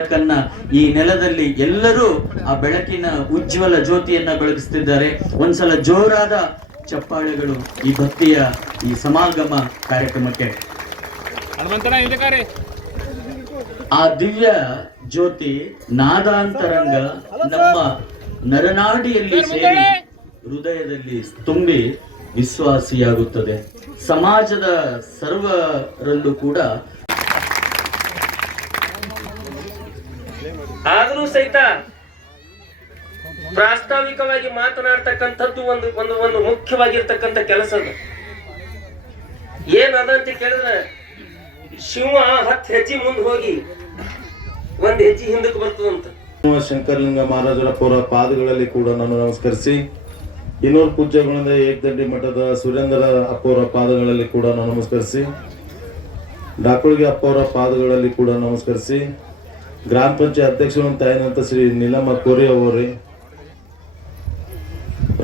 ಬೆಳಕನ್ನ ಈ ನೆಲದಲ್ಲಿ ಎಲ್ಲರೂ ಆ ಬೆಳಕಿನ ಉಜ್ವಲ ಜ್ಯೋತಿಯನ್ನ ಬೆಳಗಿಸ್ತಿದ್ದಾರೆ. ಒಂದ್ಸಲ ಜೋರಾದ ಚಪ್ಪಾಳೆಗಳು ಈ ಭಕ್ತಿಯ ಈ ಸಮಾಗಮ ಕಾರ್ಯಕ್ರಮಕ್ಕೆ. ಆ ದಿವ್ಯ ಜ್ಯೋತಿ ನಾದಾಂತರಂಗ ನಮ್ಮ ನರನಾಡಿಯಲ್ಲಿ ಸೇರಿ ಹೃದಯದಲ್ಲಿ ತುಂಬಿ ವಿಶ್ವಾಸಿಯಾಗುತ್ತದೆ. ಸಮಾಜದ ಸರ್ವರಲ್ಲೂ ಕೂಡ ಆದರೂ ಸಹಿತ ಪ್ರಾಸ್ತಾವಿಕವಾಗಿ ಮಾತನಾಡ್ತಕ್ಕಂಥದ್ದು ಒಂದು ಒಂದು ಒಂದು ಮುಖ್ಯವಾಗಿರ್ತಕ್ಕಂಥ ಕೆಲಸ ಅದು. ಏನದಂತ ಕೇಳಿದ್ರೆ ಶಿವ 10 ಹೆಜ್ಜೆ ಮುಂದೆ ಹೋಗಿ 1 ಹೆಜ್ಜೆ ಹಿಂದಕ್ಕೆ ಬರ್ತದಂತ. ಶಂಕರಲಿಂಗ ಮಹಾರಾಜರ ಪೌರ ಪಾದಗಳಲ್ಲಿ ಕೂಡ ನಾನು ನಮಸ್ಕರಿಸಿ, ಇನ್ನೂರು ಪೂಜ್ಯಗಳಿಂದ ಏಕದಂಡಿ ಮಠದ ಸುರೇಂದ್ರ ಅಪ್ಪವರ ಪಾದಗಳಲ್ಲಿ ಕೂಡ ನಾನು ನಮಸ್ಕರಿಸಿ, ಡಾಕುಳಿಗೆ ಅಪ್ಪವರ ಪಾದಗಳಲ್ಲಿ ಕೂಡ ನಮಸ್ಕರಿಸಿ, ಗ್ರಾಮ ಪಂಚಾಯತ್ ಅಧ್ಯಕ್ಷರು ತಾಯಿನಂತ ಶ್ರೀ ನೀಲಮ್ಮ ಕೋರಿ ಅವರೇ,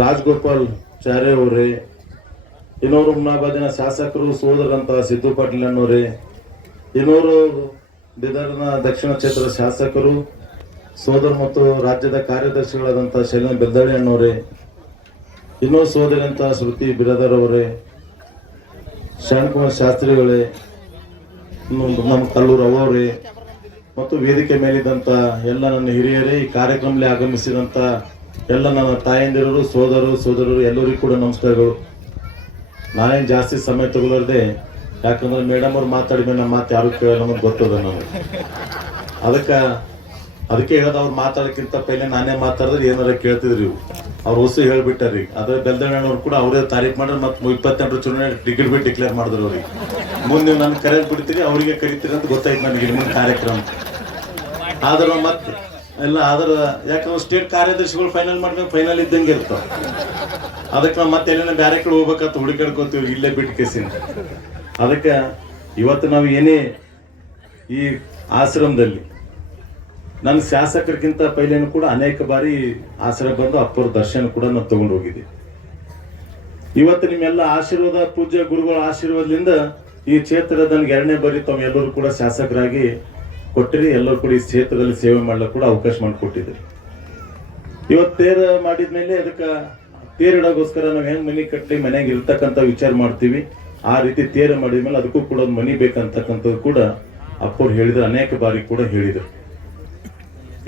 ರಾಜಗೋಪಾಲ್ ಚಾರ್ಯ ಅವರೇ, ಇನ್ನೂರು ಮುನ್ನಾಬಾದಿನ ಶಾಸಕರು ಸೋದರಂತ ಸಿದ್ದು ಪಾಟೀಲ್ ಅನ್ನೋರೇ, ಇನ್ನೂರು ಬೀದರ್ನ ದಕ್ಷಿಣ ಕ್ಷೇತ್ರದ ಶಾಸಕರು ಸೋದರ ಮತ್ತು ರಾಜ್ಯದ ಕಾರ್ಯದರ್ಶಿಗಳಾದಂಥ ಶೈಲನ ಬೆಲ್ದಳ್ಳಿ ಅನ್ನೋರೇ, ಇನ್ನೂರು ಸೋದರಂತ ಶ್ರುತಿ ಬಿರಾದರ್ ಅವರೇ, ಶರಣಕುಮಾರ್ ಶಾಸ್ತ್ರಿಗಳೇ, ನಮ್ಮ ಕಲ್ಲೂರು ಅವರೇ ಮತ್ತು ವೇದಿಕೆ ಮೇಲಿದ್ದಂಥ ಎಲ್ಲ ನನ್ನ ಹಿರಿಯರೇ, ಈ ಕಾರ್ಯಕ್ರಮದಲ್ಲಿ ಆಗಮಿಸಿದಂಥ ಎಲ್ಲ ನನ್ನ ತಾಯಂದಿರರು ಸೋದರರು ಎಲ್ಲರಿಗೂ ಕೂಡ ನಮಸ್ಕಾರಗಳು. ನಾನೇನು ಜಾಸ್ತಿ ಸಮಯ ತಗೊಳ್ಳದೆ, ಯಾಕಂದ್ರೆ ಮೇಡಮ್ ಅವ್ರು ಮಾತಾಡಿದ್ಮೇಲೆ ನಮ್ಮ ಮಾತು ಯಾರು ಕೇಳೋ ನಮಗೆ ಗೊತ್ತದ. ನಮಗೆ ಅದಕ್ಕೆ ಹೇಳೋದು, ಅವ್ರು ಮಾತಾಡೋಕ್ಕಿಂತ ಪೈಲೆ ನಾನೇ ಮಾತಾಡಿದ್ರೆ ಏನಾರ ಕೇಳ್ತಿದ್ರಿ ಇವು. ಅವ್ರು ಹೊಸ ಹೇಳ್ಬಿಟ್ಟಾರಿ. ಅದ್ರ ಬೆಲ್ದಣ್ಣವ್ರು ಕೂಡ ಅವರೇ ತಾರೀಫ್ ಮಾಡಿದ್ರೆ ಮತ್ತೆ 28 ಚುನಾವಣೆ ಟಿಕೆಟ್ ಬಿಟ್ಟು ಡಿಕ್ಲೇರ್ ಮಾಡಿದ್ರು ಅವ್ರಿಗೆ. ಮುಂದೆ ನೀವು ನನ್ನ ಕರೆಯಲ್ಲಿ ಬಿಡ್ತೀರಿ, ಅವರಿಗೆ ಕರಿತೀರಿ ಅಂತ ಗೊತ್ತಾಯ್ತು ನನಗೆ ನಿಮ್ಮ ಕಾರ್ಯಕ್ರಮ. ಆದ್ರೆ ಮತ್ತೆ ಎಲ್ಲ ಯಾಕಂದ್ರೆ ಸ್ಟೇಟ್ ಕಾರ್ಯದರ್ಶಿಗಳು ಫೈನಲ್ ಮಾಡಿದ್ರೆ ಫೈನಲ್ ಇದ್ದಂಗೆ ಇರ್ತಾವ. ಅದಕ್ಕೆ ನಾವು ಮತ್ತೆ ಎಲ್ಲೇನ ಬೇರೆ ಕಡೆ ಹೋಗ್ಬೇಕಂತ ಹುಡುಕಾಡ್ಕೋತೀವಿ, ಇಲ್ಲೇ ಬಿಟ್ಟು ಕೇಸಿನ. ಅದಕ್ಕೆ ಇವತ್ತು ನಾವು ಏನೇ ಈ ಆಶ್ರಮದಲ್ಲಿ ನನ್ನ ಶಾಸಕರಿಗಿಂತ ಪೈಲೇನು ಕೂಡ ಅನೇಕ ಬಾರಿ ಆಶ್ರಮ ಬಂದು ಅಪ್ಪರ ದರ್ಶನ ಕೂಡ ನಾವು ತಗೊಂಡು ಹೋಗಿದ್ದೀವಿ. ಇವತ್ತು ನಿಮ್ಮೆಲ್ಲ ಆಶೀರ್ವಾದ, ಪೂಜ್ಯ ಗುರುಗಳ ಆಶೀರ್ವಾದದಿಂದ ಈ ಕ್ಷೇತ್ರ ನನಗೆ 2ನೇ ಬಾರಿ ತಾವೆಲ್ಲರೂ ಕೂಡ ಶಾಸಕರಾಗಿ ಕೊಟ್ಟಿರಿ. ಎಲ್ಲರೂ ಕೂಡ ಈ ಕ್ಷೇತ್ರದಲ್ಲಿ ಸೇವೆ ಮಾಡ್ಲಿಕ್ಕೆ ಕೂಡ ಅವಕಾಶ ಮಾಡಿಕೊಟ್ಟಿದ್ರಿ. ಇವತ್ತು ತೇರ ಮಾಡಿದ್ಮೇಲೆ ಅದಕ್ಕೆ ತೇರಿಡೋಗೋಸ್ಕರ ನಾವು ಹೆಂಗ್ ಮನೆ ಕಟ್ಟಿ ಮನೆಯಾಗ ಇರ್ತಕ್ಕಂಥ ವಿಚಾರ ಮಾಡ್ತೀವಿ, ಆ ರೀತಿ ತೇರ ಮಾಡಿದ್ಮೇಲೆ ಅದಕ್ಕೂ ಕೂಡ ಒಂದು ಮನಿ ಬೇಕಂತಕ್ಕಂಥದ್ದು ಕೂಡ ಅಪ್ಪವ್ರು ಹೇಳಿದ್ರು, ಅನೇಕ ಬಾರಿ ಕೂಡ ಹೇಳಿದ್ರು.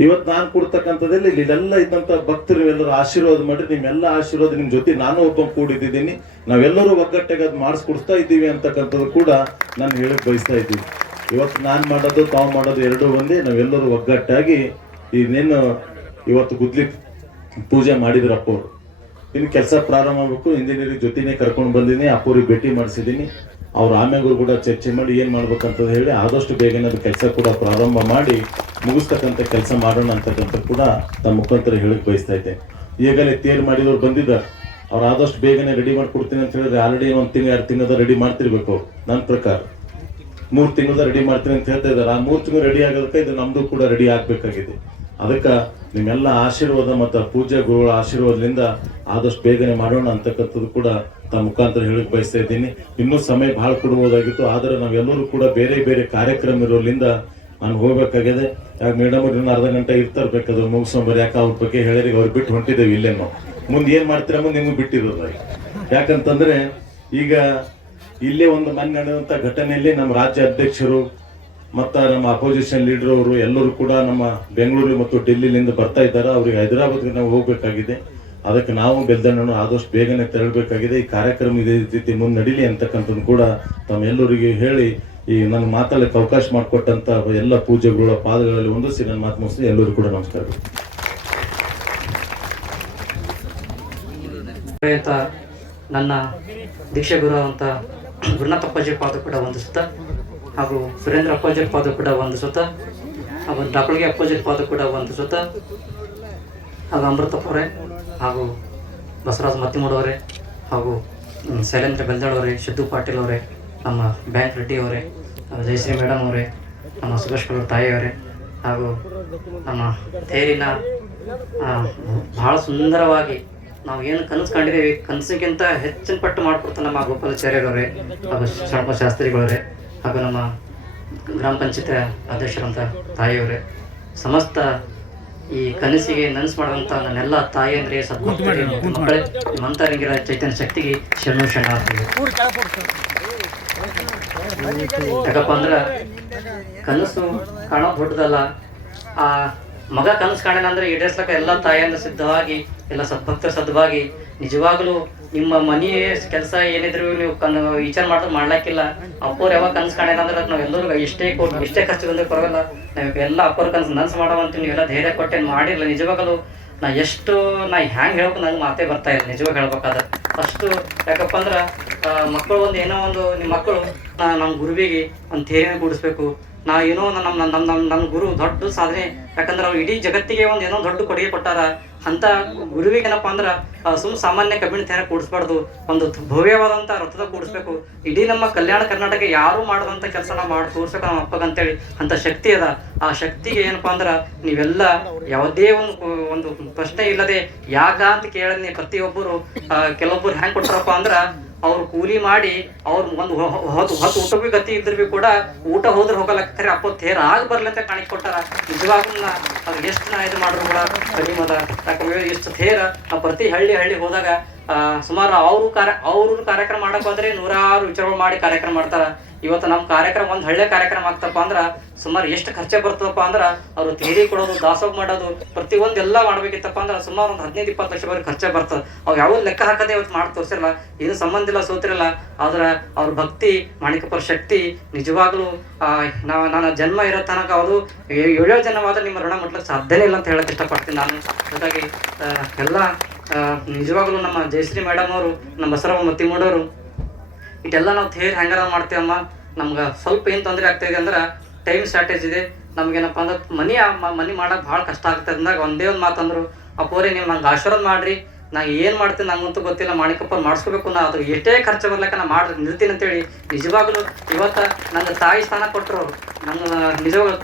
ಇವತ್ತು ನಾನು ಕೊಡ್ತಕ್ಕಂಥದ್ದಲ್ಲಿ ಇಲ್ಲೆಲ್ಲ ಇದ್ದಂಥ ಭಕ್ತರು ಎಲ್ಲರೂ ಆಶೀರ್ವಾದ ಮಾಡಿ, ನಿಮ್ಮೆಲ್ಲ ಆಶೀರ್ವಾದ ನಿಮ್ಮ ಜೊತೆ ನಾನು ಒಬ್ಬ ಕೂಡಿದ್ದೀನಿ, ನಾವೆಲ್ಲರೂ ಒಗ್ಗಟ್ಟಾಗಿ ಅದು ಮಾಡಿಸ್ಕೊಡ್ತಾ ಇದ್ದೀವಿ ಅಂತಕ್ಕಂಥದ್ದು ಕೂಡ ನಾನು ಹೇಳಕ್ ಬಯಸ್ತಾ ಇದ್ದೀವಿ. ಇವತ್ತು ನಾನು ಮಾಡೋದು ತಾವು ಮಾಡೋದು ಎರಡೂ ಒಂದೇ. ನಾವೆಲ್ಲರೂ ಒಗ್ಗಟ್ಟಾಗಿ ಇನ್ನೇನು ಇವತ್ತು ಗುದ್ಲಿ ಪೂಜೆ ಮಾಡಿದ್ರು ಅಪ್ಪವ್ರು. ಇನ್ನು ಕೆಲಸ ಪ್ರಾರಂಭ ಆಗಬೇಕು. ಇಂಜಿನಿಯರಿಂಗ್ ಜೊತೆನೇ ಕರ್ಕೊಂಡು ಬಂದಿದ್ದೀನಿ, ಅಪ್ಪವ್ರಿಗೆ ಭೇಟಿ ಮಾಡಿಸಿದ್ದೀನಿ. ಅವ್ರು ಆಮ್ಯಾಗೂ ಕೂಡ ಚರ್ಚೆ ಮಾಡಿ ಏನು ಮಾಡ್ಬೇಕಂತ ಹೇಳಿ ಆದಷ್ಟು ಬೇಗನೆ ಅದು ಕೆಲಸ ಕೂಡ ಪ್ರಾರಂಭ ಮಾಡಿ ಮುಗಿಸ್ತಕ್ಕಂಥ ಕೆಲಸ ಮಾಡೋಣ ಅಂತಕ್ಕಂಥ ಕೂಡ ತಮ್ಮ ಮುಖಾಂತರ ಹೇಳಕ್ ಬಯಸ್ತಾ ಇದ್ದೆ. ಈಗಲೇ ತೇರು ಮಾಡಿದವ್ರು ಬಂದಿದ್ದಾರೆ, ಅವ್ರು ಆದಷ್ಟು ಬೇಗನೆ ರೆಡಿ ಮಾಡ್ಕೊಡ್ತೀನಿ ಅಂತ ಹೇಳಿದ್ರೆ ಆಲ್ರೆಡಿ 1 ತಿಂಗಳು 2 ತಿಂಗಳದ ರೆಡಿ ಮಾಡ್ತಿರ್ಬೇಕು. ಅವ್ರು ನನ್ನ ಪ್ರಕಾರ 3 ತಿಂಗಳದ ರೆಡಿ ಮಾಡ್ತೀನಿ ಅಂತ ಹೇಳ್ತಾ ಇದ್ದಾರೆ. ಆ 3 ತಿಂಗಳು ರೆಡಿ ಆಗೋದಕ್ಕೆ ಇದು ನಮ್ದು ಕೂಡ ರೆಡಿ ಆಗ್ಬೇಕಾಗಿದೆ. ಅದಕ್ಕೆ ನಿಮ್ಮೆಲ್ಲ ಆಶೀರ್ವಾದ ಮತ್ತು ಪೂಜ್ಯ ಗುರುಗಳ ಆಶೀರ್ವಾದದಿಂದ ಆದಷ್ಟು ಬೇಗನೆ ಮಾಡೋಣ ಅಂತಕ್ಕಂಥದ್ದು ಕೂಡ ತಮ್ಮ ಮುಖಾಂತರ ಹೇಳಕ್ ಬಯಸ್ತಾ ಇದ್ದೀನಿ. ಇನ್ನೂ ಸಮಯ ಬಹಳ ಕೊಡ್ಬೋದಾಗಿತ್ತು, ಆದರೆ ನಾವೆಲ್ಲರೂ ಕೂಡ ಬೇರೆ ಬೇರೆ ಕಾರ್ಯಕ್ರಮ ಇರೋದ್ರಿಂದ ನಾನು ಹೋಗ್ಬೇಕಾಗಿದೆ. ಯಾಕೆ ಮೇಡಮ್ ಅವ್ರು ಇನ್ನೂ ಅರ್ಧ ಗಂಟೆ ಇರ್ತಾರ್ಬೇಕಾದ್ರೆ ಮುಗಿಸ್ಕೊಂಬರ್, ಯಾಕೆ ಅವ್ರ ಬಗ್ಗೆ ಹೇಳಿರಿ, ಅವ್ರು ಬಿಟ್ಟು ಹೊಂಟಿದ್ದೇವೆ ಇಲ್ಲೇ. ನಾವು ಮುಂದೆ ಏನು ಮಾಡ್ತೀರ ಮುಂದೆ ನಿಮ್ಗೆ ಬಿಟ್ಟಿರೋದು. ಯಾಕಂತಂದ್ರೆ ಈಗ ಇಲ್ಲೇ ಒಂದು ಮನೆ ನಡೆದಂಥ ಘಟನೆಯಲ್ಲಿ ನಮ್ಮ ರಾಜ್ಯ ಅಧ್ಯಕ್ಷರು ಮತ್ತು ನಮ್ಮ ಅಪೋಸಿಷನ್ ಲೀಡರ್ ಅವರು ಎಲ್ಲರೂ ಕೂಡ ನಮ್ಮ ಬೆಂಗಳೂರು ಮತ್ತು ಡೆಲ್ಲಿಲಿಂದ ಬರ್ತಾ ಇದ್ದಾರೆ. ಅವ್ರಿಗೆ ಹೈದರಾಬಾದ್ಗೆ ನಾವು ಹೋಗ್ಬೇಕಾಗಿದೆ. ಅದಕ್ಕೆ ನಾವು ಬೆಲ್ದಣ್ಣನು ಆದಷ್ಟು ಬೇಗನೆ ತೆರಳಬೇಕಾಗಿದೆ. ಈ ಕಾರ್ಯಕ್ರಮ ಇದೇ ರೀತಿ ಮುಂದೆ ನಡೀಲಿ ಅಂತಕ್ಕಂಥದ್ದು ಕೂಡ ತಮ್ಮೆಲ್ಲರಿಗೆ ಹೇಳಿ ಈ ನನ್ನ ಮಾತಾಡಲಿಕ್ಕೆ ಅವಕಾಶ ಮಾಡಿಕೊಟ್ಟಂತ ಎಲ್ಲ ಪೂಜ್ಯಗಳ ಪಾದಗಳಲ್ಲಿ ಹೊಂದಿಸಿ ನನ್ನ ಮಾತು ಮುಗಿಸಿ ಎಲ್ಲರಿಗೂ ಕೂಡ ನಮಸ್ಕಾರಗಳು. ನನ್ನ ದೀಕ್ಷೆ ಗುರು ಅಂತ ಗುರುನಾಥ ಅಪ್ಪಾಜಿ ಪಾದ ಕೂಡ ವಂದಿಸುತ್ತಾ, ಹಾಗೂ ಸುರೇಂದ್ರ ಅಪ್ಪಾಜಿ ಪಾದ ಕೂಡ ವಂದಿಸುತ್ತಾ, ಹಾಗೂ ಡಾಕುಳಿಗೆ ಅಪ್ಪಾಜಿ ಪಾದ ಕೂಡ ವಂದಿಸುತ್ತಾ, ಹಾಗೂ ಅಮೃತಪ್ಪವರೇ, ಹಾಗೂ ಬಸವರಾಜ ಮತ್ತಿಮೂಡವರೇ, ಹಾಗೂ ಶೈಲೇಂದ್ರ ಬೆಲ್ದಳವರೇ, ಸಿದ್ದು ಪಾಟೀಲ್ ಅವರೇ, ನಮ್ಮ ಬ್ಯಾಂಕ್ ರೆಡ್ಡಿ ಅವರೇ, ಜಯಶ್ರೀ ಮೇಡಮ್ ಅವರೇ, ನಮ್ಮ ಸುಭಾಷ್ ಕಲ್ಲೂರು ತಾಯಿಯವರೇ, ಹಾಗೂ ನಮ್ಮ ತೇರಿನ ಭಾಳ ಸುಂದರವಾಗಿ ನಾವು ಏನು ಕನಸು ಕಂಡಿದ್ದೀವಿ, ಕನಸಿಗಿಂತ ಹೆಚ್ಚಿನ ಪಟ್ಟು ಮಾಡಿಕೊಡ್ತಾರೆ ನಮ್ಮ ಗೋಪಾಲಾಚಾರ್ಯರವರೇ, ಹಾಗೂ ಶರಣಪ್ಪ ಶಾಸ್ತ್ರಿಗಳವರೇ, ಹಾಗೂ ನಮ್ಮ ಗ್ರಾಮ ಪಂಚಾಯತ್ ಅಧ್ಯಕ್ಷರಂಥ ತಾಯಿಯವರೇ, ಸಮಸ್ತ ಈ ಕನಸಿಗೆ ನನಸು ಮಾಡುವಂಥ ನನ್ನೆಲ್ಲ ತಾಯಿಯಂದ್ರೆ ಸದ್ಭಕ್ತರೇ ಮಕ್ಕಳೇ ನಿಮ್ಮಂತರಂಗಿರ ಚೈತನ್ಯ ಶಕ್ತಿಗೆ ಶರಣು ಆಗ್ತೀವಿ. ಯಾಕಪ್ಪ ಅಂದ್ರೆ ಕನಸು ಕಾಣೋದು ದೊಡ್ಡದಲ್ಲ, ಆ ಮಗ ಕನಸು ಕಾಣಿಲ್ಲ ಅಂದ್ರೆ ಈಡೇರಿಸ್ಲಕ್ಕ ಎಲ್ಲ ತಾಯಿಯಿಂದ ಸಿದ್ಧವಾಗಿ ಎಲ್ಲ ಸದ್ಭಕ್ತರು ಸದ್ಧವಾಗಿ ನಿಜವಾಗ್ಲೂ ನಿಮ್ಮ ಮನೆ ಕೆಲಸ ಏನಿದ್ರು ನೀವು ವಿಚಾರ ಮಾಡಿದ್ರೆ ಮಾಡ್ಲಾಕಿಲ್ಲ. ಅಪ್ಪವ್ರು ಯಾವಾಗ ಕನಸು ಕಾಣಿಲ್ಲ ಅಂದ್ರೆ ನಾವು ಎಲ್ಲರೂ ಇಷ್ಟೇ ಖರ್ಚು ಬಂದ್ರೆ ಪರವಾಗಿಲ್ಲ, ನಾವು ಎಲ್ಲ ಅಪ್ಪವ್ರ ಕನಸು ನನಸು ಮಾಡೋವಂತ ನೀವೆಲ್ಲ ಧೈರ್ಯ ಕೊಟ್ಟೆ ಮಾಡಿರಲ್ಲ. ನಿಜವಾಗಲೂ ನಾ ಹ್ಯಾಂಗೆ ಹೇಳ್ಬೇಕು ನಂಗೆ ಮಾತೇ ಬರ್ತಾ ಇಲ್ಲ ನಿಜವಾಗ ಹೇಳ್ಬೇಕಾದ್ರೆ ಅಷ್ಟು. ಯಾಕಪ್ಪ ಅಂದ್ರೆ ಮಕ್ಕಳು ಒಂದು ಏನೋ ಒಂದು ನಿಮ್ಮ ಮಕ್ಕಳು ನಮ್ಮ ಗುರುವಿಗೆ ಒಂದು ಥೇರಿನ ಕೂಡಿಸ್ಬೇಕು. ನಾವು ಏನೋ ನಮ್ಮ ಗುರು ದೊಡ್ಡ ಸಾಧನೆ, ಯಾಕಂದ್ರೆ ಅವ್ರು ಇಡೀ ಜಗತ್ತಿಗೆ ಒಂದು ಏನೋ ದೊಡ್ಡ ಕೊಡುಗೆ ಕೊಟ್ಟಾರ. ಅಂತ ಗುರುವಿಗೆ ಏನಪ್ಪಾ ಅಂದ್ರೆ ಸಾಮಾನ್ಯ ಕಬ್ಬಿಣ ಥೇರ ಕೂಡಿಸ್ಬಾರ್ದು, ಒಂದು ಭವ್ಯವಾದಂಥ ರಥದ ಕೂಡಿಸ್ಬೇಕು. ಇಡೀ ನಮ್ಮ ಕಲ್ಯಾಣ ಕರ್ನಾಟಕ ಯಾರು ಮಾಡದಂಥ ಕೆಲಸ ನಾವು ಮಾಡಿ ತೋರ್ಸ್ಬೇಕು ನಮ್ಮ ಅಪ್ಪಗಂತೇಳಿ ಅಂತ ಶಕ್ತಿ ಅದ. ಆ ಶಕ್ತಿಗೆ ಏನಪ್ಪಾ ಅಂದ್ರೆ ನೀವೆಲ್ಲ ಯಾವುದೇ ಒಂದು ಪ್ರಶ್ನೆ ಇಲ್ಲದೆ ಯಾಕ ಅಂತ ಕೇಳಿದ್ನಿ ಪ್ರತಿಯೊಬ್ಬರು. ಕೆಲವೊಬ್ಬರು ಹೆಂಗೆ ಕೊಟ್ಟಾರಪ್ಪ ಅಂದ್ರೆ ಅವ್ರು ಕೂಲಿ ಮಾಡಿ ಅವ್ರು ಒಂದು ಹೊತ್ತು ಊಟಕ್ಕೆ ಗತಿ ಇದ್ರು ಕೂಡ ಊಟ ಹೋದ್ರೆ ಹೋಗಲ್ಲ, ಖರೆ ಅಪ್ಪ ಥೇರ ಆಗಿ ಬರ್ಲಿ ಅಂತ ಕಾಣಿಕೆ ಕೊಟ್ಟಾರ. ನಿಜವಾಗ್ಲೂ ಅದು ಎಷ್ಟು ನಾ ಇದು ಮಾಡಿದ್ರು ಕೂಡ ಕಡಿಮೆ ಅದ. ಯಾಕಂದ್ರೆ ಇಷ್ಟು ಥೇರ ನಾವು ಪ್ರತಿ ಹಳ್ಳಿ ಹೋದಾಗ ಸುಮಾರು ಅವ್ರ ಕಾರ್ಯಕ್ರಮ ಮಾಡಕ್ ಹೋದ್ರೆ ನೂರಾರು ವಿಚಾರಗಳು ಮಾಡಿ ಕಾರ್ಯಕ್ರಮ ಮಾಡ್ತಾರ. ಇವತ್ತು ನಮ್ಮ ಕಾರ್ಯಕ್ರಮ ಒಂದು ಹಳ್ಳೆ ಕಾರ್ಯಕ್ರಮ ಆಗ್ತಪ್ಪ ಅಂದ್ರೆ ಸುಮಾರು ಎಷ್ಟು ಖರ್ಚೆ ಬರ್ತದಪ್ಪ ಅಂದ್ರೆ ಅವ್ರು ಥೇರಿ ಕೊಡೋದು, ದಾಸೋಹ ಮಾಡೋದು, ಪ್ರತಿಯೊಂದು ಎಲ್ಲ ಮಾಡ್ಬೇಕಿತ್ತಪ್ಪ ಅಂದ್ರೆ ಸುಮಾರು ಒಂದು 15-20 ಲಕ್ಷ ಬರೀ ಖರ್ಚೆ ಬರ್ತದೆ. ಅವು ಯಾವ ಲೆಕ್ಕ ಹಾಕದೆ ಇವತ್ತು ಮಾಡಿ ತೋರಿಸಿರಲ್ಲ, ಏನು ಸಂಬಂಧ ಇಲ್ಲ, ಸೋತಿರಲ್ಲ. ಆದ್ರೆ ಅವ್ರ ಭಕ್ತಿ ಮಾಣಿಕಪ್ಪರ ಶಕ್ತಿ ನಿಜವಾಗ್ಲೂ ನನ್ನ ಜನ್ಮ ಇರೋ ತನಕ ಅದು 7 ಜನ್ಮವಾದ್ರೆ ನಿಮ್ಮ ಋಣ ಮುಟ್ಲಿಕ್ಕೆ ಸಾಧ್ಯನೇ ಇಲ್ಲ ಅಂತ ಹೇಳಕ್ ಇಷ್ಟಪಡ್ತೀನಿ ನಾನು. ಹಾಗಾಗಿ ಎಲ್ಲ ನಿಜವಾಗ್ಲೂ ನಮ್ಮ ಜಯಶ್ರೀ ಮೇಡಮ್ ಅವರು, ನಮ್ಮ ಬಸರಮ್ಮ ಮತ್ತಿಮೂಡವರು ಇದೆಲ್ಲ ನಾವು ಥೇರ್ ಹೆಂಗಾರ ಮಾಡ್ತೀವಮ್ಮ. ನಮ್ಗೆ ಸ್ವಲ್ಪ ಏನು ತೊಂದರೆ ಆಗ್ತಾಯಿದೆ ಅಂದ್ರೆ ಟೈಮ್ ಶಾರ್ಟೇಜ್ ಇದೆ. ನಮ್ಗೇನಪ್ಪ ಅಂದ್ರೆ ಮನಿ ಮಾಡೋಕೆ ಭಾಳ ಕಷ್ಟ ಆಗ್ತದೆ ಅಂದಾಗ ಒಂದೇ ಒಂದು ಮಾತಂದ್ರು, ಅಪ್ಪೋರೆ ನೀವು ನಂಗೆ ಆಶೀರ್ವಾದ ಮಾಡಿರಿ, ನಾ ಏನು ಮಾಡ್ತೀನಿ ನಂಗಂತೂ ಗೊತ್ತಿಲ್ಲ, ಮಾಣಿಕಪ್ಪ ಮಾಡಿಸ್ಕೋಬೇಕು, ನಾ ಅದು ಎಷ್ಟೇ ಖರ್ಚು ಬರ್ಲಿಕ್ಕೆ ನಾ ನಿಲ್ತೀನಿ ಅಂತೇಳಿ ನಿಜವಾಗ್ಲೂ ಇವತ್ತು ನಂಗೆ ತಾಯಿ ಸ್ಥಾನ ಕೊಟ್ಟರು. ನನ್ನ ನಿಜವಾಗ್ಲೂ